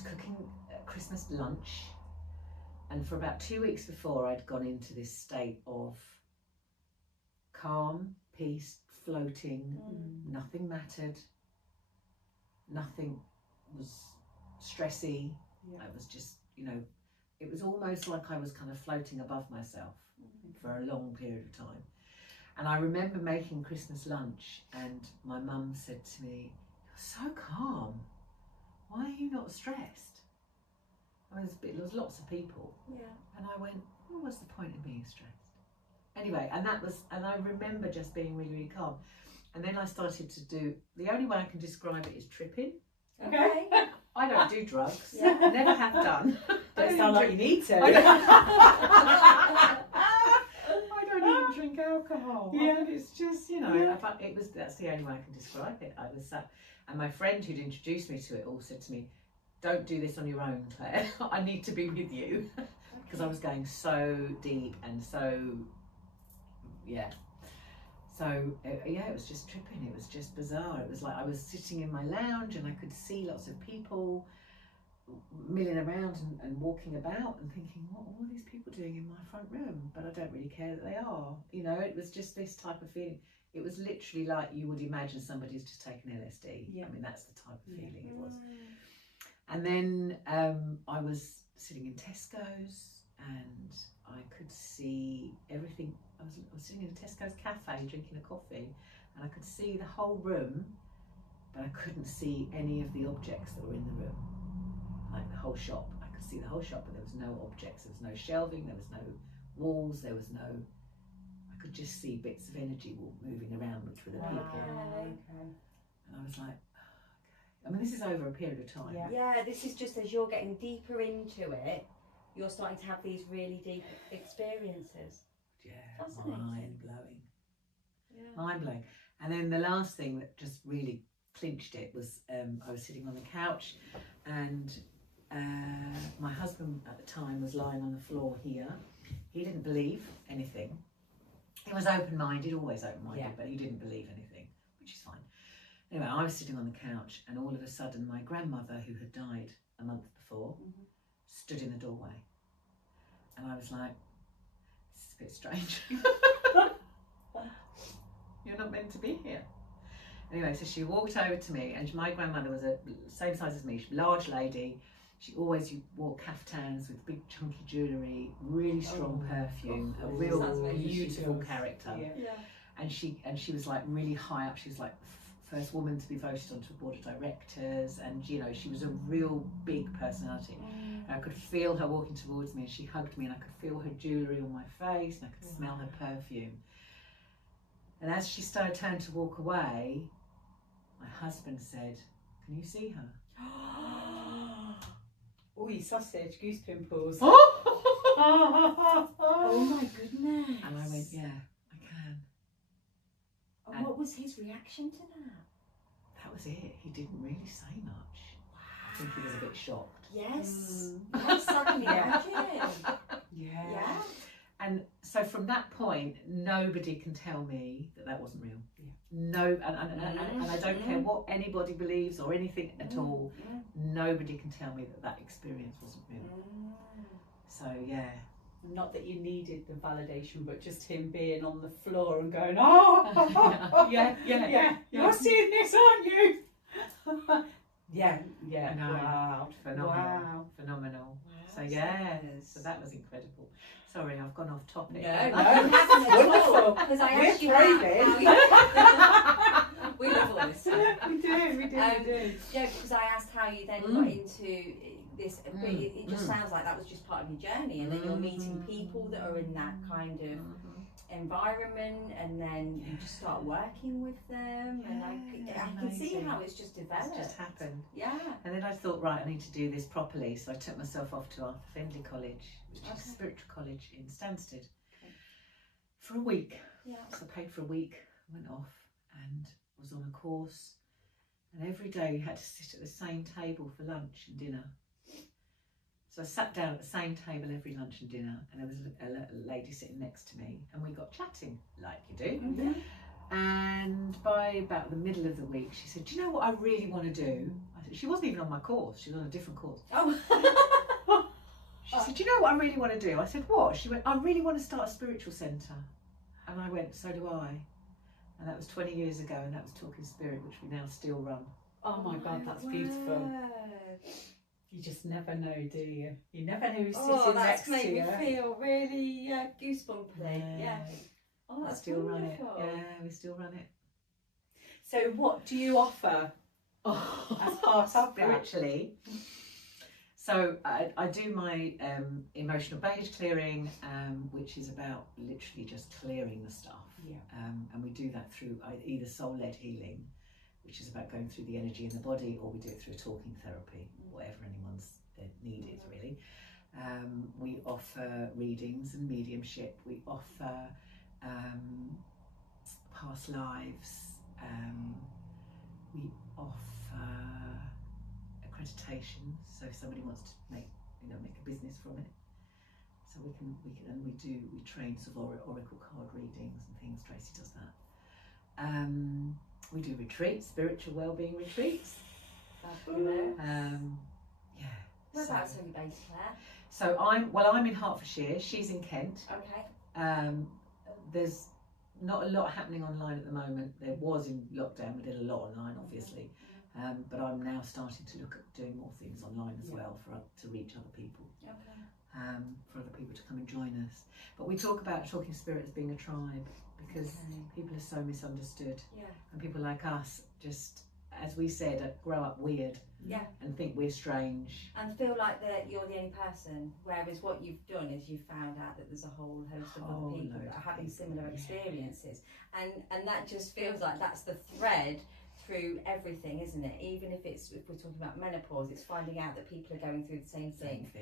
cooking Christmas lunch, and for about 2 weeks before I'd gone into this state of calm, peace, floating, nothing mattered, nothing was stressy. I was just, it was almost like I was kind of floating above myself for a long period of time. And I remember making Christmas lunch, and my mum said to me, "You're so calm. Why are you not stressed?" I mean, there was lots of people. And I went, what was the point of being stressed? Anyway, and I remember just being really, really calm. And then I started to do, the only way I can describe it is tripping. Okay. I don't do drugs. Never have done. Don't sound like you need to. I don't even drink alcohol. I mean, it's just, but that's the only way I can describe it. I was sat, and my friend who'd introduced me to it all said to me, "Don't do this on your own, Claire. I need to be with you." Because I was going so deep and so, So, it was just tripping. It was just bizarre. It was like I was sitting in my lounge and I could see lots of people milling around and walking about and thinking, what are all these people doing in my front room? But I don't really care that they are. It was just this type of feeling. It was literally like you would imagine somebody's just taken LSD. I mean, that's the type of feeling it was. And then I was sitting in Tesco's and I could see everything. I was sitting in a Tesco's cafe drinking a coffee, and I could see the whole room, but I couldn't see any of the objects that were in the room. Like the whole shop. I could see the whole shop, but there was no objects. There was no shelving, there was no walls, I could just see bits of energy moving around, which were the people. Okay. And I was like, mean, this is over a period of time. Yeah, this is just as you're getting deeper into it, you're starting to have these really deep experiences. Yeah, Fascinating. mind-blowing. Yeah. Mind-blowing. And then the last thing that just really clinched it was I was sitting on the couch, and my husband at the time was lying on the floor here. He didn't believe anything. He was open-minded, always open-minded, but he didn't believe anything, which is fine. Anyway, I was sitting on the couch, and all of a sudden my grandmother, who had died a month before, stood in the doorway. And I was like, this is a bit strange. You're not meant to be here. Anyway, so she walked over to me, and my grandmother was the same size as me, large lady. She always wore caftans with big chunky jewellery, really strong perfume, a real beautiful character. Yeah. And she was like really high up. She was like the first woman to be voted onto a board of directors, and you know, she was a real big personality. And I could feel her walking towards me, and she hugged me, and I could feel her jewellery on my face, and I could smell her perfume. And as she turned to walk away, my husband said, "Can you see her?" Oh, you sausage, goose pimples. Oh my goodness. And I went, "Yeah, I can." And what was his reaction to that? That was it. He didn't really say much. I think he was a bit shocked. Yes. Yes, I can imagine. Yeah. And so from that point, nobody can tell me that that wasn't real. No, and I don't care what anybody believes or anything at all. Nobody can tell me that that experience wasn't real. So yeah. Not that you needed the validation, but just him being on the floor and going, oh, yeah, you're seeing this, aren't you? Yeah. I know. Wow. Phenomenal. Wow, So yeah, so that was incredible. Sorry, I've gone off topic. No, wonderful. Because I We're asked you thriving. we love all this stuff. We do. Yeah, because I asked how you then got into this, but it just sounds like that was just part of your journey, and then you're meeting people that are in that kind of environment, and then you just start working with them, and I can see how it's just developed. It's just happened. Yeah. And then I thought, right, I need to do this properly, so I took myself off to Arthur Findlay College, which is a spiritual college in Stansted, for a week. Yeah. So I paid for a week, went off and was on a course, and every day you had to sit at the same table for lunch and dinner. So I sat down at the same table every lunch and dinner, and there was a lady sitting next to me, and we got chatting like you do. And by about the middle of the week, she said, "Do you know what I really want to do?" I said, she wasn't even on my course, she was on a different course. She said, "Do you know what I really want to do?" I said, "What?" She went, "I really want to start a spiritual centre." And I went, "So do I." And that was 20 years ago, and that was Talking Spirit, which we now still run. Oh my God, that's beautiful. You just never know, do you? You never know who's sitting next to you. That's made me feel really goosebumpy. Yeah. Oh, that's still wonderful. run it. Yeah, we still run it. So what do you offer as part of spiritually? So I do my emotional baggage clearing, which is about literally just clearing the stuff. And we do that through either soul-led healing, which is about going through the energy in the body, or we do it through a talking therapy, whatever anyone's need is really. We offer readings and mediumship. We offer past lives. We offer accreditation, so if somebody wants to make a business from it, so we train sort of oracle card readings and things. Tracy does that. We do retreats, spiritual wellbeing retreats. Whereabouts are you based, Claire? So I'm in Hertfordshire. She's in Kent. Okay. There's not a lot happening online at the moment. There was in lockdown. We did a lot online, obviously. But I'm now starting to look at doing more things online as well to reach other people. For other people to come and join us. But we talk about Talking Spirit as being a tribe, because people are so misunderstood. And people like us just, as we said, grow up weird. And think we're strange. And feel like that you're the only person, whereas what you've done is you've found out that there's a whole host of other people that are having similar experiences. And that just feels like that's the thread through everything, isn't it? Even if we're talking about menopause, it's finding out that people are going through the same thing.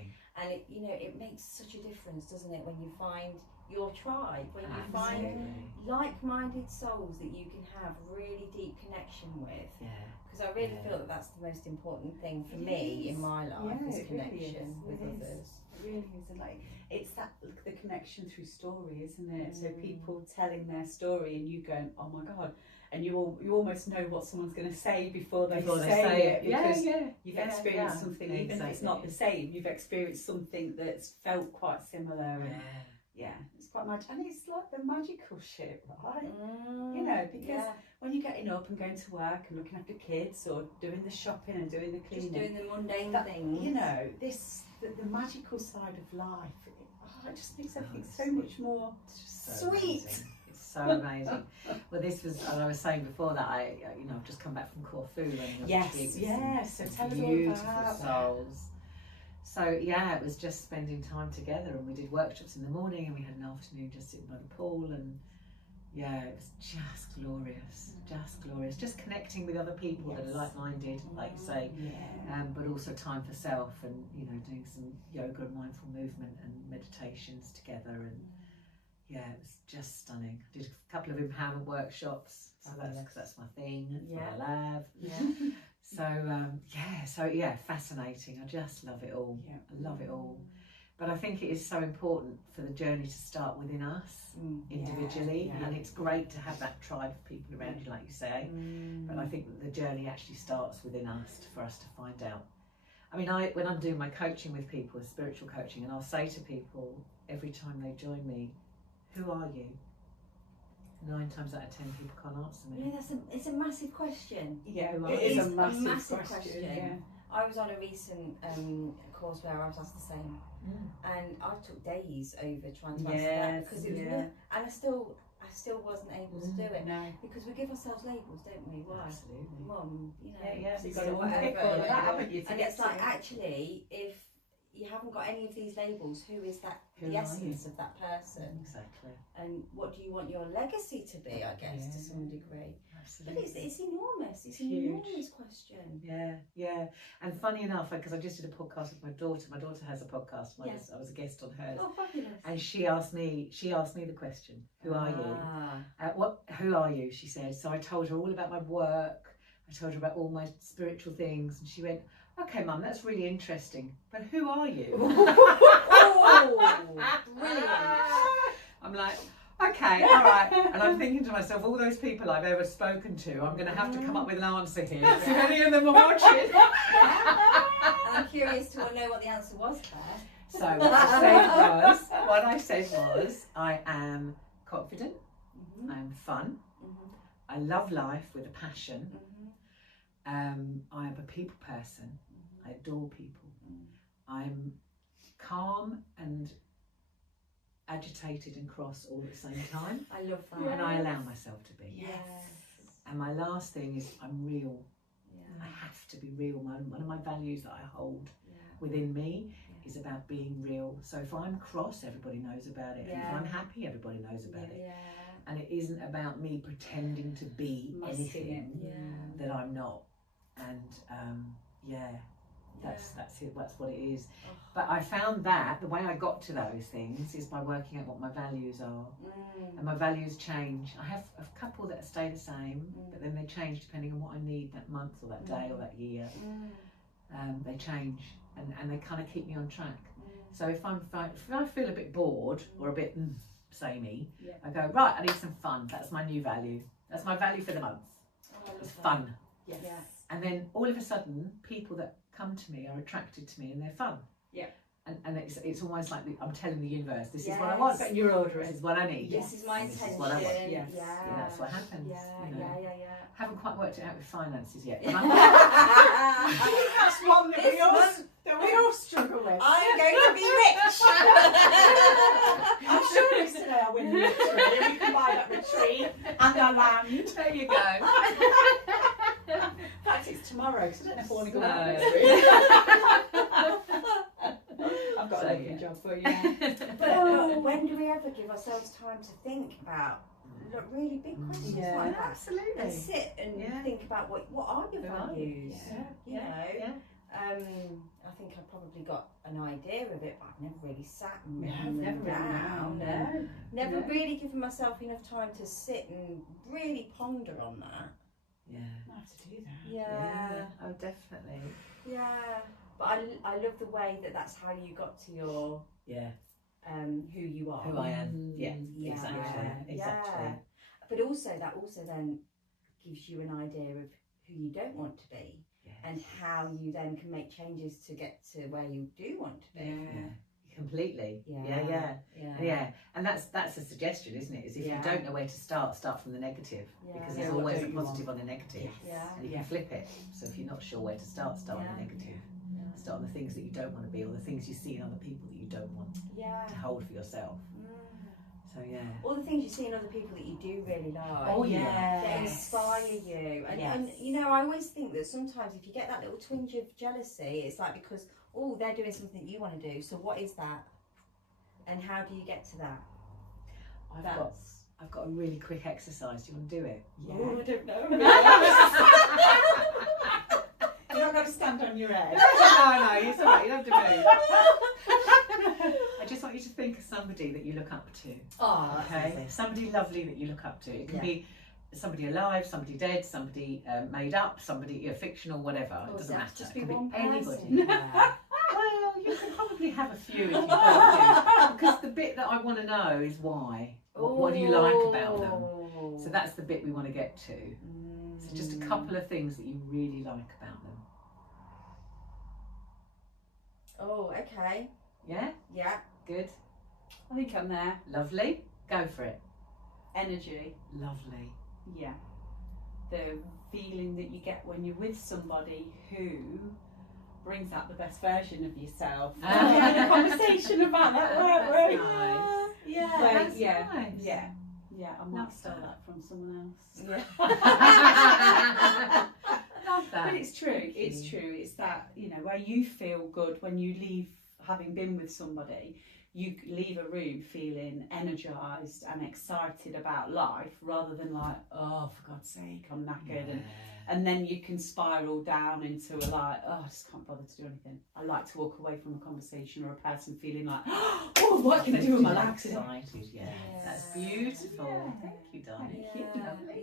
And it, you know, it makes such a difference, doesn't it, when you find your tribe, when you find like-minded souls that you can have really deep connection with. Because I really feel that that's the most important thing for me in my life, is connection with others. It really is, and like it's that the connection through story, isn't it? So people telling their story and you going, oh my god, and you almost know what someone's going to say before they say it, because you've experienced something, even if it's not the same, you've experienced something that's felt quite similar. And it's quite magic, and it's like the magical shit, right? You know, because when you're getting up and going to work and looking after kids, or doing the shopping and doing the cleaning, just doing the mundane things, you know, the magical side of life, it just makes everything so much more sweet. Amazing. It's so amazing. Well, this was, as I was saying before, that I've just come back from Corfu, and so tell us all about souls. So it was just spending time together, and we did workshops in the morning, and we had an afternoon just sitting by the pool, and it was just glorious, just connecting with other people that are like-minded, like you say, but also time for self, and you know, doing some yoga and mindful movement and meditations together, and it was just stunning. I did a couple of empowerment workshops, so that's my thing, that's what I love. So fascinating. I just love it all. I love it all. But I think it is so important for the journey to start within us individually, and it's great to have that tribe of people around you, like you say. But I think that the journey actually starts within us for us to find out. I mean, when I'm doing my coaching with people, spiritual coaching, and I'll say to people every time they join me, "Who are you?" 9 times out of 10 people can't answer me. It's a massive question. It is a massive question. I was on a recent course where I was asked the same, and I took days over trying to answer that, because it was and I still wasn't able to do it. No. Because we give ourselves labels, don't we? Why? Absolutely. Mum, you know, So you've got to unpick all of that, haven't you? And it's like, actually, if you haven't got any of these labels, who is that? The essence of that person. Exactly. And what do you want your legacy to be? I guess to some degree. Absolutely. But it's enormous. It's an huge. enormous question. And funny enough, because I just did a podcast with my daughter. My daughter has a podcast. I was a guest on hers. Oh, fabulous! And she asked me the question, "Who are you?" Who are you? She said. So I told her all about my work. I told her about all my spiritual things, and she went, "Okay, Mum, that's really interesting. But who are you?" Brilliant! I'm like, okay, all right. And I'm thinking to myself, all those people I've ever spoken to, I'm going to have to come up with an answer here. If any of them are watching. And I'm curious to know what the answer was, Claire. So what I said was, I am confident. I am fun. I love life with a passion. I am a people person. I adore people. I'm calm and agitated and cross all at the same time. I love that. And I allow myself to be. Yes. And my last thing is, I'm real. I have to be real. One of my values that I hold within me is about being real. So if I'm cross, everybody knows about it. If I'm happy, everybody knows about it. And it isn't about me pretending to be anything that I'm not. And that's it. That's what it is. But I found that the way I got to those things is by working out what my values are. And my values change. I have a couple that stay the same, but then they change depending on what I need that month or that day or that year. They change, and they kind of keep me on track. So if I feel a bit bored or a bit samey, I go, right, I need some fun. That's my new value. That's my value for the month. It's fun. Yes. And then all of a sudden, people that come to me are attracted to me, and they're fun. And it's almost like I'm telling the universe, this is what I want. But you're ordering. This is what I need. This is my intention. This is what I want. Yes. And that's what happens. Haven't quite worked it out with finances yet. I think that's one that we all struggle with. I'm going to be rich. I'm sure yesterday I win the lottery and we can buy that retreat and our land. There you go. In fact, it's tomorrow because I don't know if I want to go on the retreat. I've got a lovely job for you. But when do we ever give ourselves time to think about really big questions like that. Absolutely. And sit and think about what are your values. You know. I think I've probably got an idea of it, but I've never really sat and written them down. Never really given myself enough time to sit and really ponder on that. I have to do that. Yeah. Oh, definitely. Yeah. But I love the way that's how you got to your who you are. Who I am. Exactly. Yeah. But also that then gives you an idea of who you don't want to be. And how you then can make changes to get to where you do want to be. Completely. Yeah. And that's a suggestion, isn't it? Is if you don't know where to start from the negative, because there's always a positive on the negative, and you can flip it. So if you're not sure where to start on the negative. Start on the things that you don't want to be, or the things you see in other people that you don't want to hold for yourself. So all the things you see in other people that you do really like. Oh that inspire you. And you know, I always think that sometimes if you get that little twinge of jealousy, it's like because they're doing something that you want to do. So what is that? And how do you get to that? I've got a really quick exercise. Do you want to do it? Oh, I don't know. You're not going to stand on your head. No, it's all right. You don't have to move. I just want you to think of somebody that you look up to. Oh, okay. Somebody lovely that you look up to. It can be somebody alive, somebody dead, somebody made up, somebody fictional, whatever. It doesn't matter. Just be it can one be anybody. person. Well, you can probably have a few if you've got to, because the bit that I want to know is why. What do you like about them? So that's the bit we want to get to. So just a couple of things that you really like about them. Oh, okay. Yeah? Yeah. Good. I think I'm there. Lovely. Go for it. Energy. Lovely. Yeah. The feeling that you get when you're with somebody who brings out the best version of yourself. We had a conversation about that, weren't we? Nice. Yeah. That's nice. Yeah, I might steal that from someone else. Yeah. Love that. But it's true. It's true. It's that, you know, where you feel good when you leave, having been with somebody, you leave a room feeling energised and excited about life, rather than like, oh, for God's sake, I'm knackered, and then you can spiral down into a like, oh, I just can't bother to do anything. I like to walk away from a conversation or a person feeling like, oh, what can I do with my life today? Excited, That's beautiful. Thank you, darling.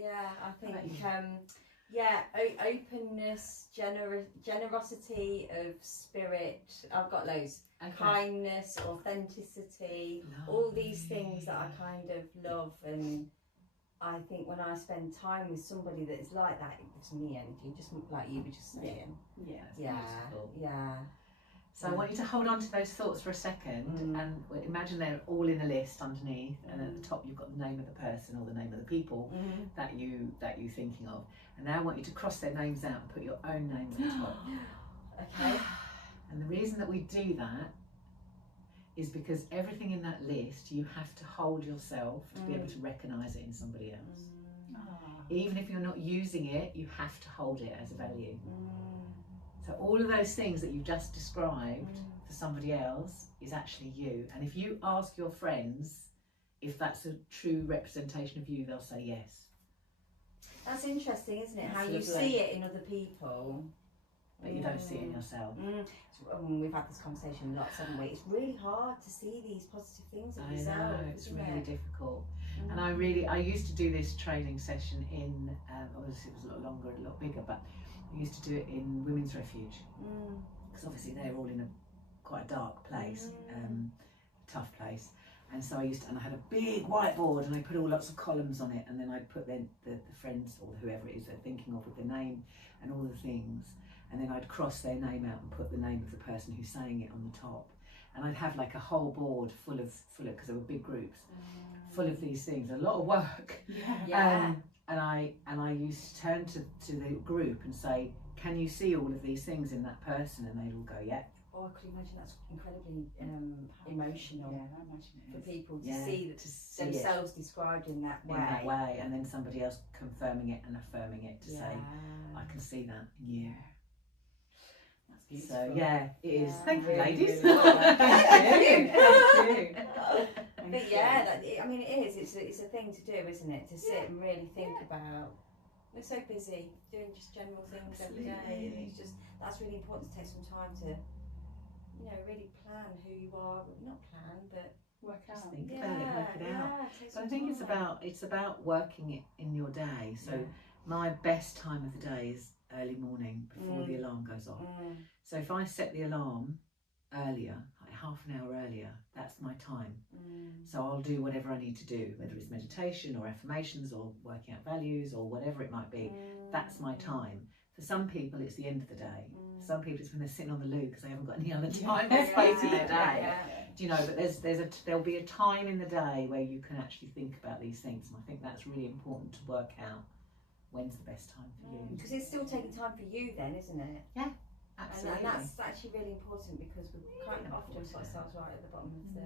Yeah, I think openness, generosity of spirit. I've got loads. Kindness, authenticity, all these things that I kind of love, and I think when I spend time with somebody that is like that, it gives me energy, just like you were just saying. Yeah. So I want you to hold on to those thoughts for a second, and imagine they're all in a list underneath, and at the top you've got the name of the person or the name of the people that you're thinking of. And now I want you to cross their names out and put your own name on the top. Okay. And the reason that we do that is because everything in that list you have to hold yourself to be able to recognise it in somebody else. Even if you're not using it, you have to hold it as a value. So all of those things that you've just described for somebody else is actually you. And if you ask your friends if that's a true representation of you, they'll say yes. That's interesting, isn't it? That's how you see it in other people. But you don't see it in yourself. We've had this conversation lots, haven't we? It's really hard to see these positive things of yourself. I know, it's really difficult. And I used to do this training session in, obviously it was a lot longer, a lot bigger, but I used to do it in Women's Refuge. Because obviously they're all in quite a dark place, tough place. And so I had a big whiteboard, and I put all lots of columns on it, and then I'd put the friends or whoever it is they're thinking of with the name and all the things. And then I'd cross their name out and put the name of the person who's saying it on the top. And I'd have like a whole board full of, because there were big groups, full of these things, a lot of work. And I used to turn to the group and say, can you see all of these things in that person? And they'd all go, yeah. Oh, I could imagine that's incredibly emotional for people to see themselves described in that way. In that way, and then somebody else confirming it and affirming it to say, I can see that in you. That's So yeah, it is. Thank you, Really, ladies. really well. Thank you. But yeah, I mean, it is. It's a thing to do, isn't it? To sit and really think about. We're so busy doing just general things every day. And it's just that's really important to take some time to, really plan who you are. Not plan, but Work out. Just think about it, work it out. But I think it's about working it in your day. So my best time of the day is early morning before the alarm goes off. So if I set the alarm earlier, like half an hour earlier, that's my time. So I'll do whatever I need to do, whether it's meditation or affirmations or working out values or whatever it might be. That's my time. For some people, it's the end of the day. For some people, it's when they're sitting on the loo because they haven't got any other time or space in their day. Do you know? But there'll be a time in the day where you can actually think about these things, and I think that's really important to work out when's the best time for you. Because it's still taking time for you, then, isn't it? Yeah. Absolutely. And that's actually really important because we kind of often put ourselves right at the bottom of the.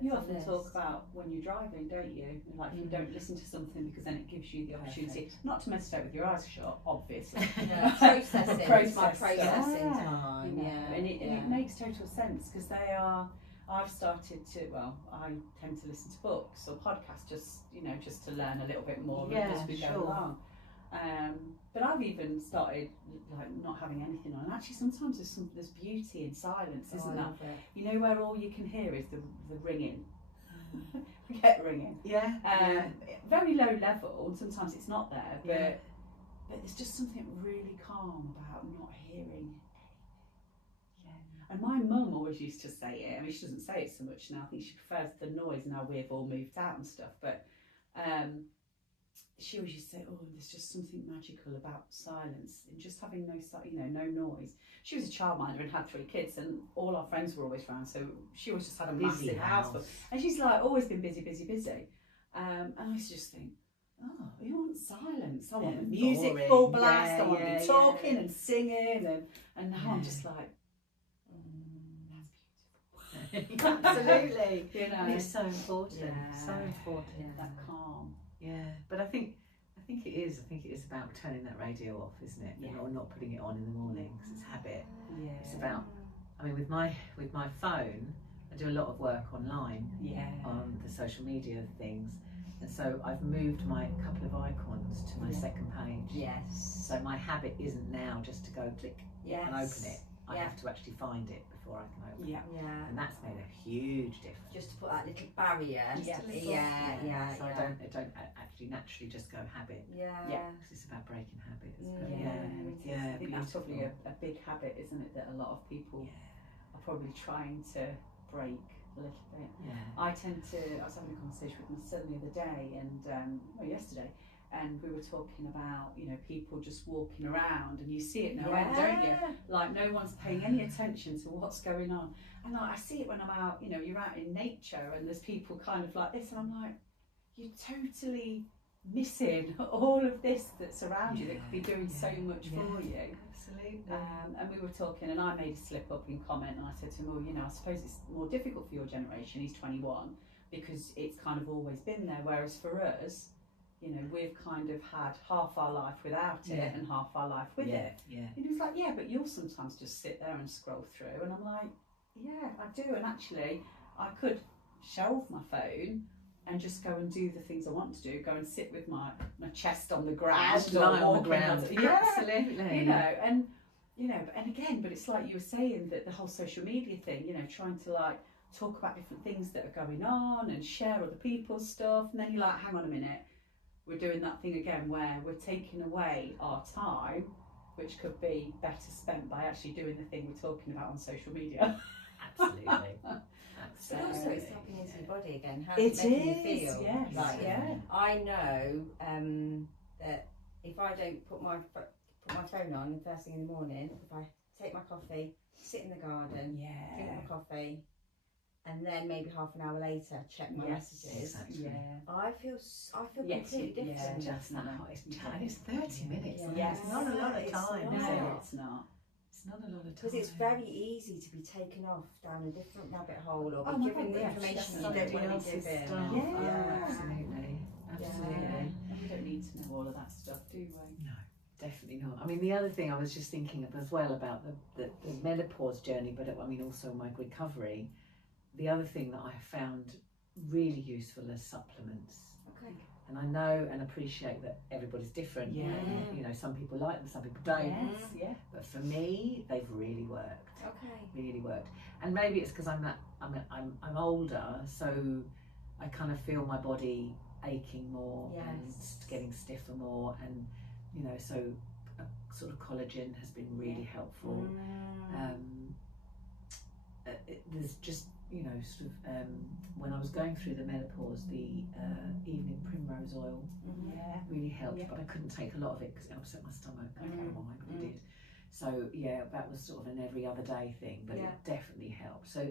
You often talk about when you're driving, don't you? Like you don't listen to something because then it gives you the opportunity not to meditate with your eyes shut, obviously. Processing time. And it makes total sense because I've started to. Well, I tend to listen to books or podcasts just to learn a little bit more as we go along. But I've even started like not having anything on. And actually, sometimes there's beauty in silence, isn't there? Where all you can hear is the ringing. Forget ringing. Very low level, and sometimes it's not there. But there's just something really calm about not hearing. And my mum always used to say it. I mean, she doesn't say it so much now. I think she prefers the noise now we've all moved out and stuff. But she always used to say, "Oh, there's just something magical about silence and just having no noise." She was a childminder and had 3 kids, and all our friends were always around, so she always just had a massive house full. And she's like always been busy. And I used to just think, oh, you want silence? I want the music full blast. I want to be talking and singing, and now I'm just like, that's beautiful. Absolutely. And it's so important. So important. That calm. Yeah, but I think it is. I think it is about turning that radio off, isn't it? Or not putting it on in the morning because it's habit. Yeah. It's about. I mean, with my phone, I do a lot of work online on the social media things, and so I've moved my couple of icons to my second page. Yes. So my habit isn't now just to go click and open it. I have to actually find it before I can open it. And that's made a huge difference. Just to put that little barrier. So I don't actually naturally just go habit. Because it's about breaking habits. But I think that's probably a big habit, isn't it? That a lot of people are probably trying to break a little bit. I was having a conversation with my son the other day and yesterday. And we were talking about, people just walking around, and you see it now, don't you? Like no one's paying any attention to what's going on. And I see it when I'm out, you're out in nature and there's people kind of like this, and I'm like, you're totally missing all of this that's around you that could be doing so much for you. Absolutely. And we were talking, and I made a slip up in comment, and I said to him, well, I suppose it's more difficult for your generation. He's 21 because it's kind of always been there, whereas for us, we've kind of had half our life without it and half our life with it. And he was like, but you'll sometimes just sit there and scroll through. And I'm like, I do. And actually, I could shelve my phone and just go and do the things I want to do. Go and sit with my chest on the ground. Lie on the ground. Absolutely. And but it's like you were saying, that the whole social media thing, trying to like talk about different things that are going on and share other people's stuff. And then you're like, hang on a minute. We're doing that thing again where we're taking away our time, which could be better spent by actually doing the thing we're talking about on social media. Absolutely. But also it's tapping into your body again. How it's making you feel. Yes. I know that if I don't put my phone on the first thing in the morning, if I take my coffee, sit in the garden, drink my coffee, and then maybe half an hour later check my messages. I feel completely different. It's 30 minutes. It's not a lot of time. No, it's not. It's not a lot of time. Because it's very easy to be taken off down a different rabbit hole or be given the information you don't want to be given. Absolutely. We don't need to know all of that stuff, do we? No, definitely not. I mean, the other thing I was just thinking of as well about the menopause journey, but I mean also my recovery. The other thing that I found really useful is supplements. Okay. And I know and appreciate that everybody's different. Yeah. You know, some people like them, some people don't. Yes, yeah. But for me, they've really worked. Okay. Really worked. And maybe it's because I'm older, so I kind of feel my body aching more and getting stiffer more, and you know, so a sort of collagen has been really helpful. There's just, you know, sort of when I was going through the menopause, the evening primrose oil really helped, but I couldn't take a lot of it because it upset my stomach. I don't know why, but it did. So yeah, that was sort of an every other day thing, but it definitely helped. So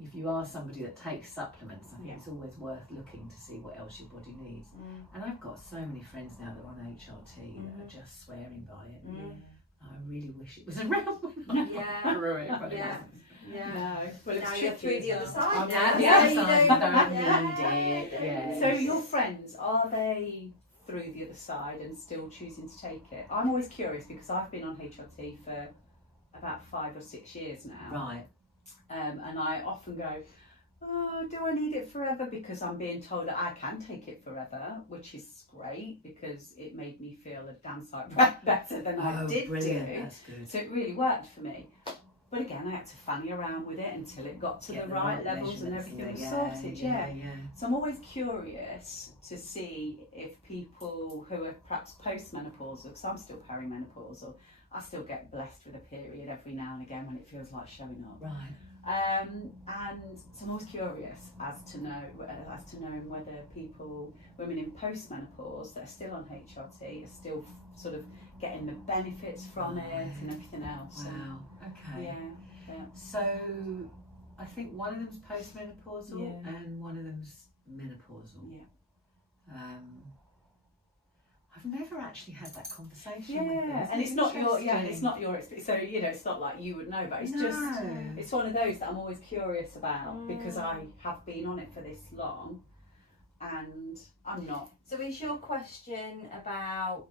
if you are somebody that takes supplements, I think it's always worth looking to see what else your body needs. And I've got so many friends now that are on HRT that are just swearing by it. I really wish it was around when I grew it, but it wasn't. No, well, it's Now you're tricky through the as other well. side. I'm now, on the so other you side, don't- I don't yeah. need it. Yeah. So your friends, are they through the other side and still choosing to take it? I'm always curious because I've been on HRT for about 5 or 6 years now. Right. And I often go, oh, do I need it forever? Because I'm being told that I can take it forever, which is great because it made me feel a damn sight better than I did brilliant. do. That's good. So it really worked for me. But again, I had to fanny around with it until it got to the right levels and everything was sorted. So I'm always curious to see if people who are perhaps post-menopausal, because I'm still perimenopausal, I still get blessed with a period every now and again when it feels like showing up. Right. And so I'm always curious as to know whether women in post-menopause that are still on HRT are still sort of getting the benefits from it and everything else. Wow. Okay. Yeah. So I think one of them's postmenopausal and one of them's menopausal. Yeah. I've never actually had that conversation with them. Yeah, and it's not your experience. So you know, it's not like you would know, but it's just it's one of those that I'm always curious about because I have been on it for this long, and I'm not. So is your question about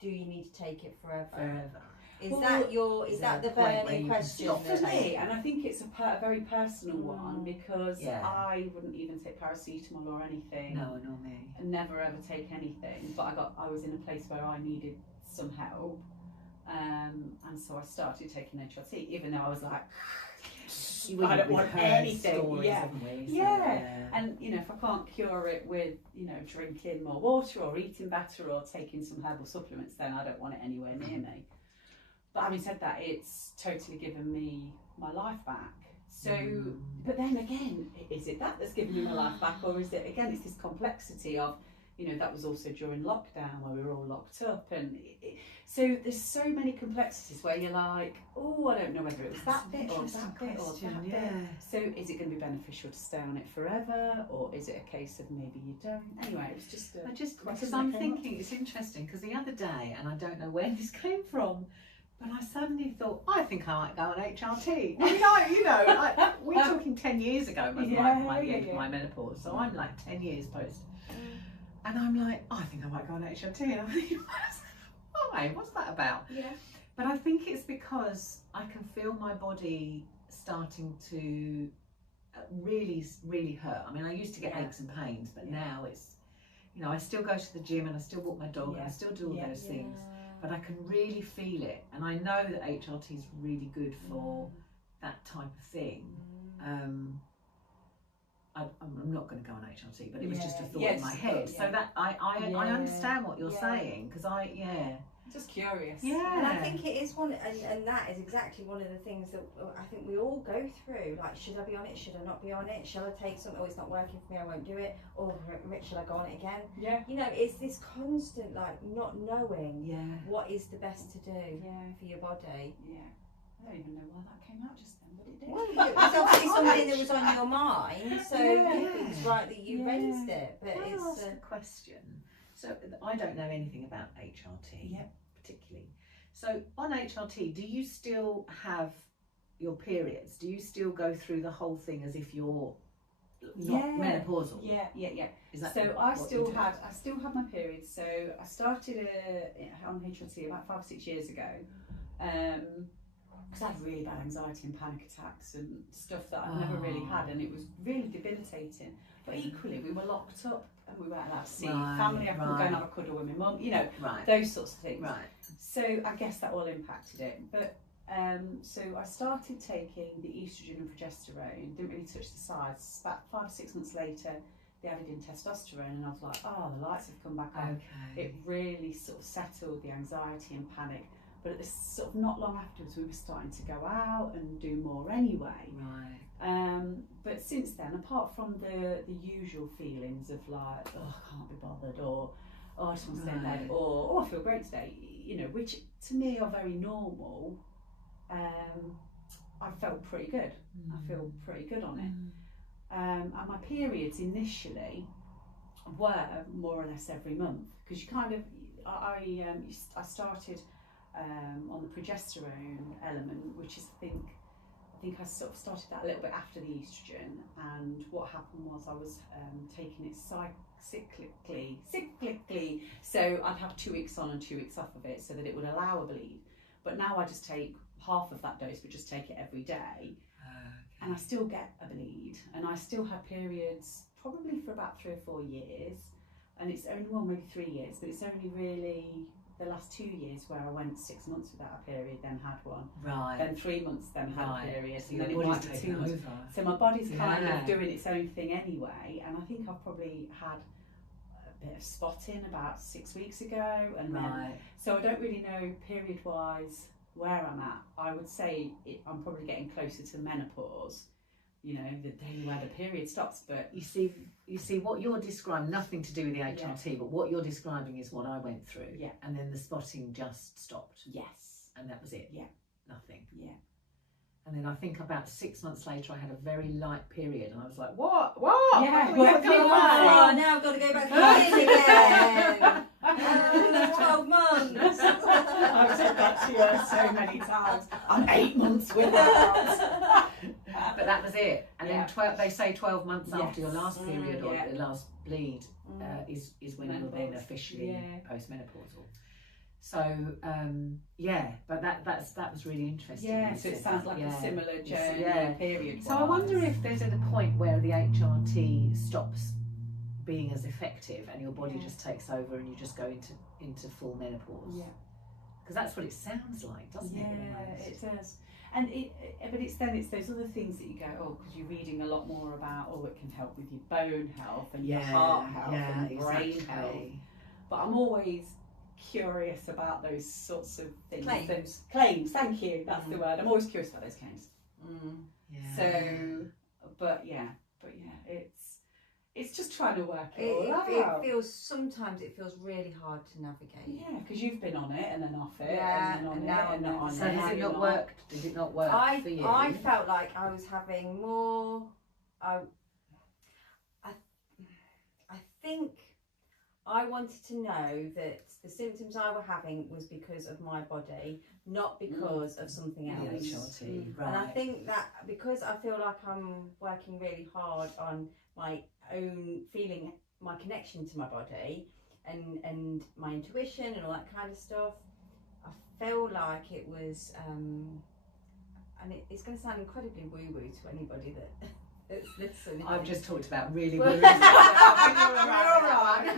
do you need to take it forever? Is that the burning question? Not for me, and I think it's a very personal one because I wouldn't even take paracetamol or anything. No, nor me. And never ever take anything. But I was in a place where I needed some help, and so I started taking HRT, even though I was like, I don't want anything. And you know, if I can't cure it with drinking more water or eating better or taking some herbal supplements, then I don't want it anywhere near me. But having said that, it's totally given me my life back. So, but then again, is it that's given me my life back, or is it again? It's this complexity of, that was also during lockdown where we were all locked up, and so there's so many complexities where you're like, oh, I don't know whether it was that bit or that bit or that bit. So, is it going to be beneficial to stay on it forever, or is it a case of maybe you don't? Anyway, it's just because I'm thinking it's interesting because the other day, and I don't know where this came from. But I suddenly thought, I think I might go on HRT. I mean, we're talking 10 years ago, was the end of my menopause. So I'm like 10 years post. And I'm like, I think I might go on HRT. And I'm thinking, why? What's that about? Yeah. But I think it's because I can feel my body starting to really, really hurt. I mean, I used to get aches and pains, but now it's, I still go to the gym and I still walk my dog and I still do all those things. But I can really feel it, and I know that HRT is really good for that type of thing. I'm not going to go on HRT, but it was just a thought in my head. So that I understand what you're saying because just curious. Yeah, and I think it is one, and that is exactly one of the things that I think we all go through. Like, should I be on it? Should I not be on it? Shall I take something? Oh, it's not working for me. I won't do it. Or shall I go on it again? Yeah. It's this constant not knowing. What is the best to do? For your body. Yeah. I don't even know why that came out just then, but it did. Well, it was obviously something that was on your mind, so it was right that you raised it. But Can I ask a question? So I don't know anything about HRT, particularly. So on HRT, do you still have your periods? Do you still go through the whole thing as if you're not menopausal. Yeah. Is that so I what still you do? had my period. So I started on HRT about 5 or 6 years ago, because I had really bad anxiety and panic attacks and stuff that I'd never really had, and it was really debilitating. But equally, we were locked up and we weren't allowed to see family. I couldn't go and have a cuddle with my mum, those sorts of things. Right. So I guess that all impacted it. But so I started taking the estrogen and progesterone, didn't really touch the sides. About 5 or 6 months later, they added in testosterone, and I was like, oh, the lights have come back on. Okay. It really sort of settled the anxiety and panic. But at this sort of not long afterwards, we were starting to go out and do more anyway. Right. But since then, apart from the usual feelings of like, oh, I can't be bothered, or oh, I just want to stay in bed, or oh, I feel great today, which to me are very normal, I felt pretty good. I feel pretty good on it. And my periods initially were more or less every month, because you kind of, I started on the progesterone element, which is I think I sort of started that a little bit after the estrogen, and what happened was I was taking it cyclically, so I'd have 2 weeks on and 2 weeks off of it so that it would allow a bleed. But now I just take half of that dose, but just take it every day, and I still get a bleed, and I still have periods probably for about 3 or 4 years, and it's only, well, maybe 3 years, but it's only really the last 2 years where I went 6 months without a period, then had one, then 3 months, then had a period, So and then it might be 2 months. So my body's kind of doing its own thing anyway, and I think I've probably had a bit of spotting about 6 weeks ago, and then, so I don't really know period wise where I'm at. I would say I'm probably getting closer to menopause, the day where the period stops. But you see what you're describing, nothing to do with the HRT, but what you're describing is what I went through. Yeah. And then the spotting just stopped. Yes. And that was it. Yeah. Nothing. Yeah. And then I think about 6 months later, I had a very light period, and I was like, "What? Yeah, what's going on?" Now I've got to go back to the again. 12 months. I've said that to you so many times. I'm 8 months without. But that was it. And then they say 12 months after your last period or Yeah. the last bleed is when you're then Menopause. officially postmenopausal. So but that was really interesting. Yeah, so it sounds like a similar journey period. So I wonder if there's at a point where the HRT stops being as effective and your body just takes over and you just go into full menopause. Yeah. Because that's what it sounds like, doesn't it? Yeah, it does. And but it's those other things that you go, oh, because you're reading a lot more about, oh, it can help with your bone health and your heart health and brain health. But I'm always curious about those sorts of things. Claims, thank you, that's the word. I'm always curious about those claims. So, but yeah, it's just trying to work it all out. Sometimes it feels really hard to navigate. Yeah, because you've been on it and then off it, yeah, and then on and it now and not on it. So has it not worked? Did it not work for you? I felt like I was having more. I think I wanted to know that the symptoms I were having was because of my body, not because of something else. HRT, right. And I think that because I feel like I'm working really hard on my own feeling, my connection to my body and my intuition and all that kind of stuff, I feel like it was, and it's going to sound incredibly woo-woo to anybody that's listening. I've just talked about really Well, woo. We're alright.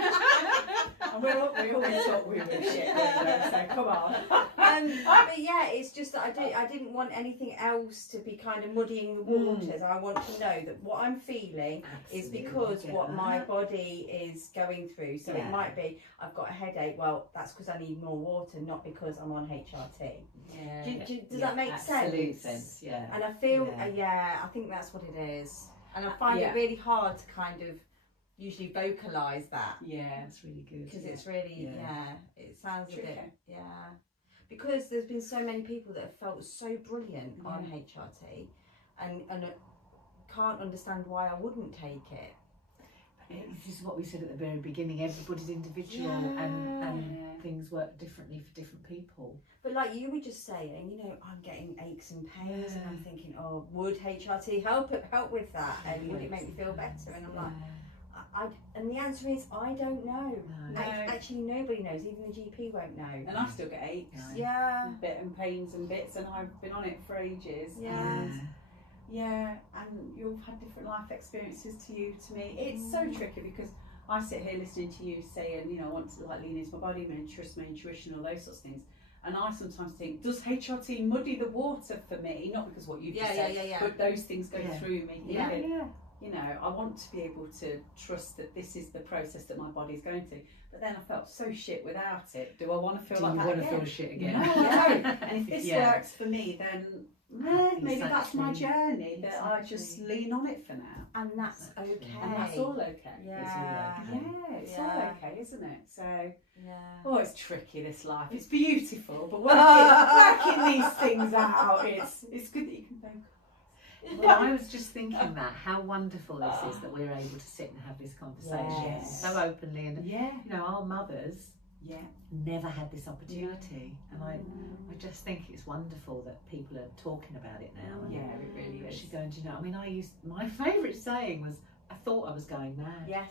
And we always talk weird shit, so come on. But yeah, it's just that I didn't want anything else to be kind of muddying the waters. I want to know that what I'm feeling is because what my body is going through. So it might be I've got a headache. Well, that's because I need more water, not because I'm on HRT. Yeah. Does that make absolute sense? Yeah. And I feel, I think that's what it is. And I find it really hard to kind of usually vocalise that. Yeah, it's really good. Because it's really, it sounds tricky. A bit, because there's been so many people that have felt so brilliant on HRT and can't understand why I wouldn't take it. But this is what we said at the very beginning. Everybody's individual, and things work differently for different people. But like you were just saying, you know, I'm getting aches and pains, and I'm thinking, oh, would HRT help with that, and would it make me feel better? And I'm like, and the answer is I don't know. No. Actually, nobody knows. Even the GP won't know. And I still get aches, and pains and bits, and I've been on it for ages. Yeah, and you've had different life experiences to me. It's so tricky because I sit here listening to you saying, you know, I want to like lean into my body, trust my intuition, all those sorts of things. And I sometimes think, does HRT muddy the water for me? Not because what you've just said, but those things go through me. You know, I want to be able to trust that this is the process that my body's going through. But then I felt so shit without it. Do I want to feel like that again? Do you want to feel shit again? No, I don't. And if this works for me, then maybe that's my journey, that I just lean on it for now. And that's okay. And that's all okay. It's all okay, isn't it? So, oh, it's tricky, this life. It's beautiful, but working these things out, it's good that you can focus. Well, I was just thinking that how wonderful this is that we're able to sit and have this conversation so openly, and you know, our mothers never had this opportunity, and I just think it's wonderful that people are talking about it now. And it really is. Actually going to know. I mean, my favourite saying was, I thought I was going mad. I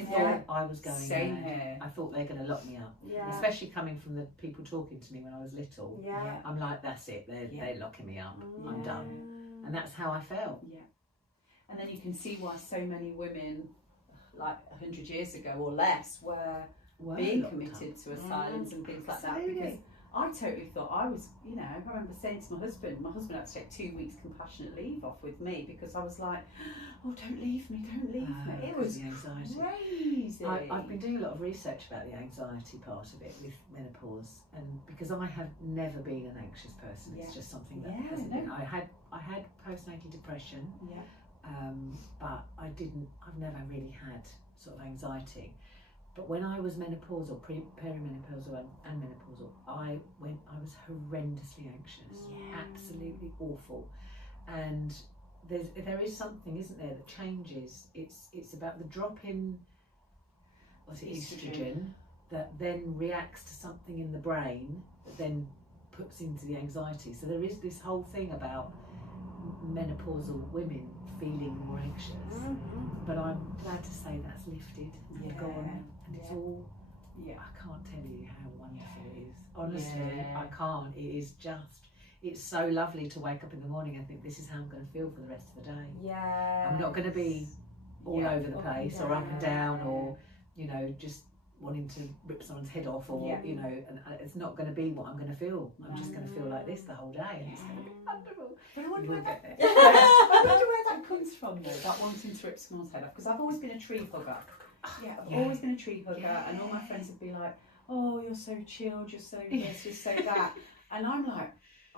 thought I was going Same mad. here. I thought they're going to lock me up. Especially coming from the people talking to me when I was little. I'm like, that's it. They're locking me up. I'm done. And that's how I felt. And then you can see why so many women, like 100 years ago or less, were being committed to asylums and things like that. Because I totally thought I was, you know, I remember saying to my husband had to take 2 weeks compassionate leave off with me because I was like, oh, don't leave me. It was the anxiety. Crazy. I've been doing a lot of research about the anxiety part of it with menopause, and because I have never been an anxious person, it's just something that hasn't been. I had postnatal depression, but I've never really had sort of anxiety. But when I was menopausal, perimenopausal and menopausal, I was horrendously anxious, absolutely awful. And there is something, isn't there, that changes. It's about the drop in estrogen that then reacts to something in the brain that then puts into the anxiety. So there is this whole thing about menopausal women feeling more anxious, but I'm glad to say that's lifted and gone, and it's all. I can't tell you how wonderful it is. Honestly, I can't. It is just. It's so lovely to wake up in the morning and think, this is how I'm going to feel for the rest of the day. I'm not going to be all over the place or up and down, or you know, just wanting to rip someone's head off, or you know, and it's not going to be what I'm going to feel. I'm just going to feel like this the whole day, and it's going to be wonderful. But I wonder where that comes from, though, that wanting to rip someone's head off, because I've always been a tree hugger. I've always been a tree hugger, and all my friends would be like, oh, you're so chilled, you're so this, you're so that, and I'm like,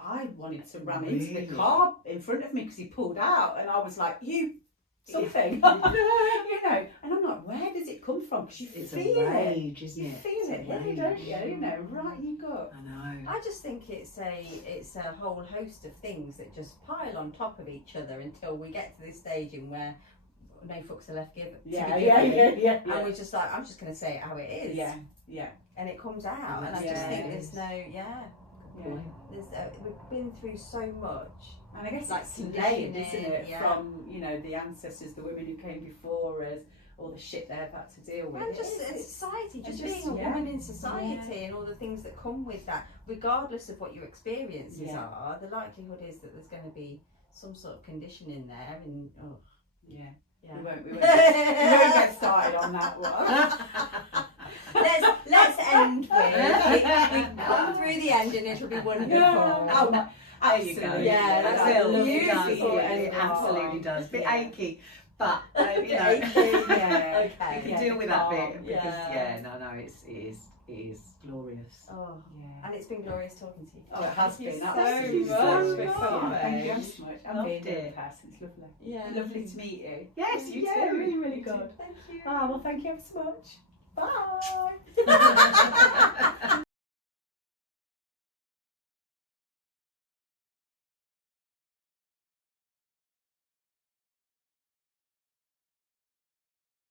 I wanted to ram into the car in front of me because he pulled out, and I was like, you something, you know, and I'm like, where does it come from? Because you feel a rage, isn't it? You feel it, really, don't you? You know, right in your gut. I know. I just think it's a whole host of things that just pile on top of each other until we get to this stage in where no fucks are left given. And we're just like, I'm just going to say it how it is. And it comes out, and I just think there's no, we've been through so much, and I guess like it's conditioned, isn't it, from, you know, the ancestors, the women who came before us, all the shit they've had to deal with. And just society, just being a woman in society, and all the things that come with that, regardless of what your experiences are, the likelihood is that there's going to be some sort of condition in there, and we won't get started on that one. Let's end with we've come through the end, and it'll be wonderful. There you go. Yeah, it absolutely does. Bit achy, but you know, we can deal with that bit because it is glorious. And it's been glorious talking to you. Oh, it has been. Thank you so much. Thank you so much. And being in person, it's lovely. Lovely to meet you. Yes, you too. Really, really good. Thank you. Well, thank you ever so much. Bye.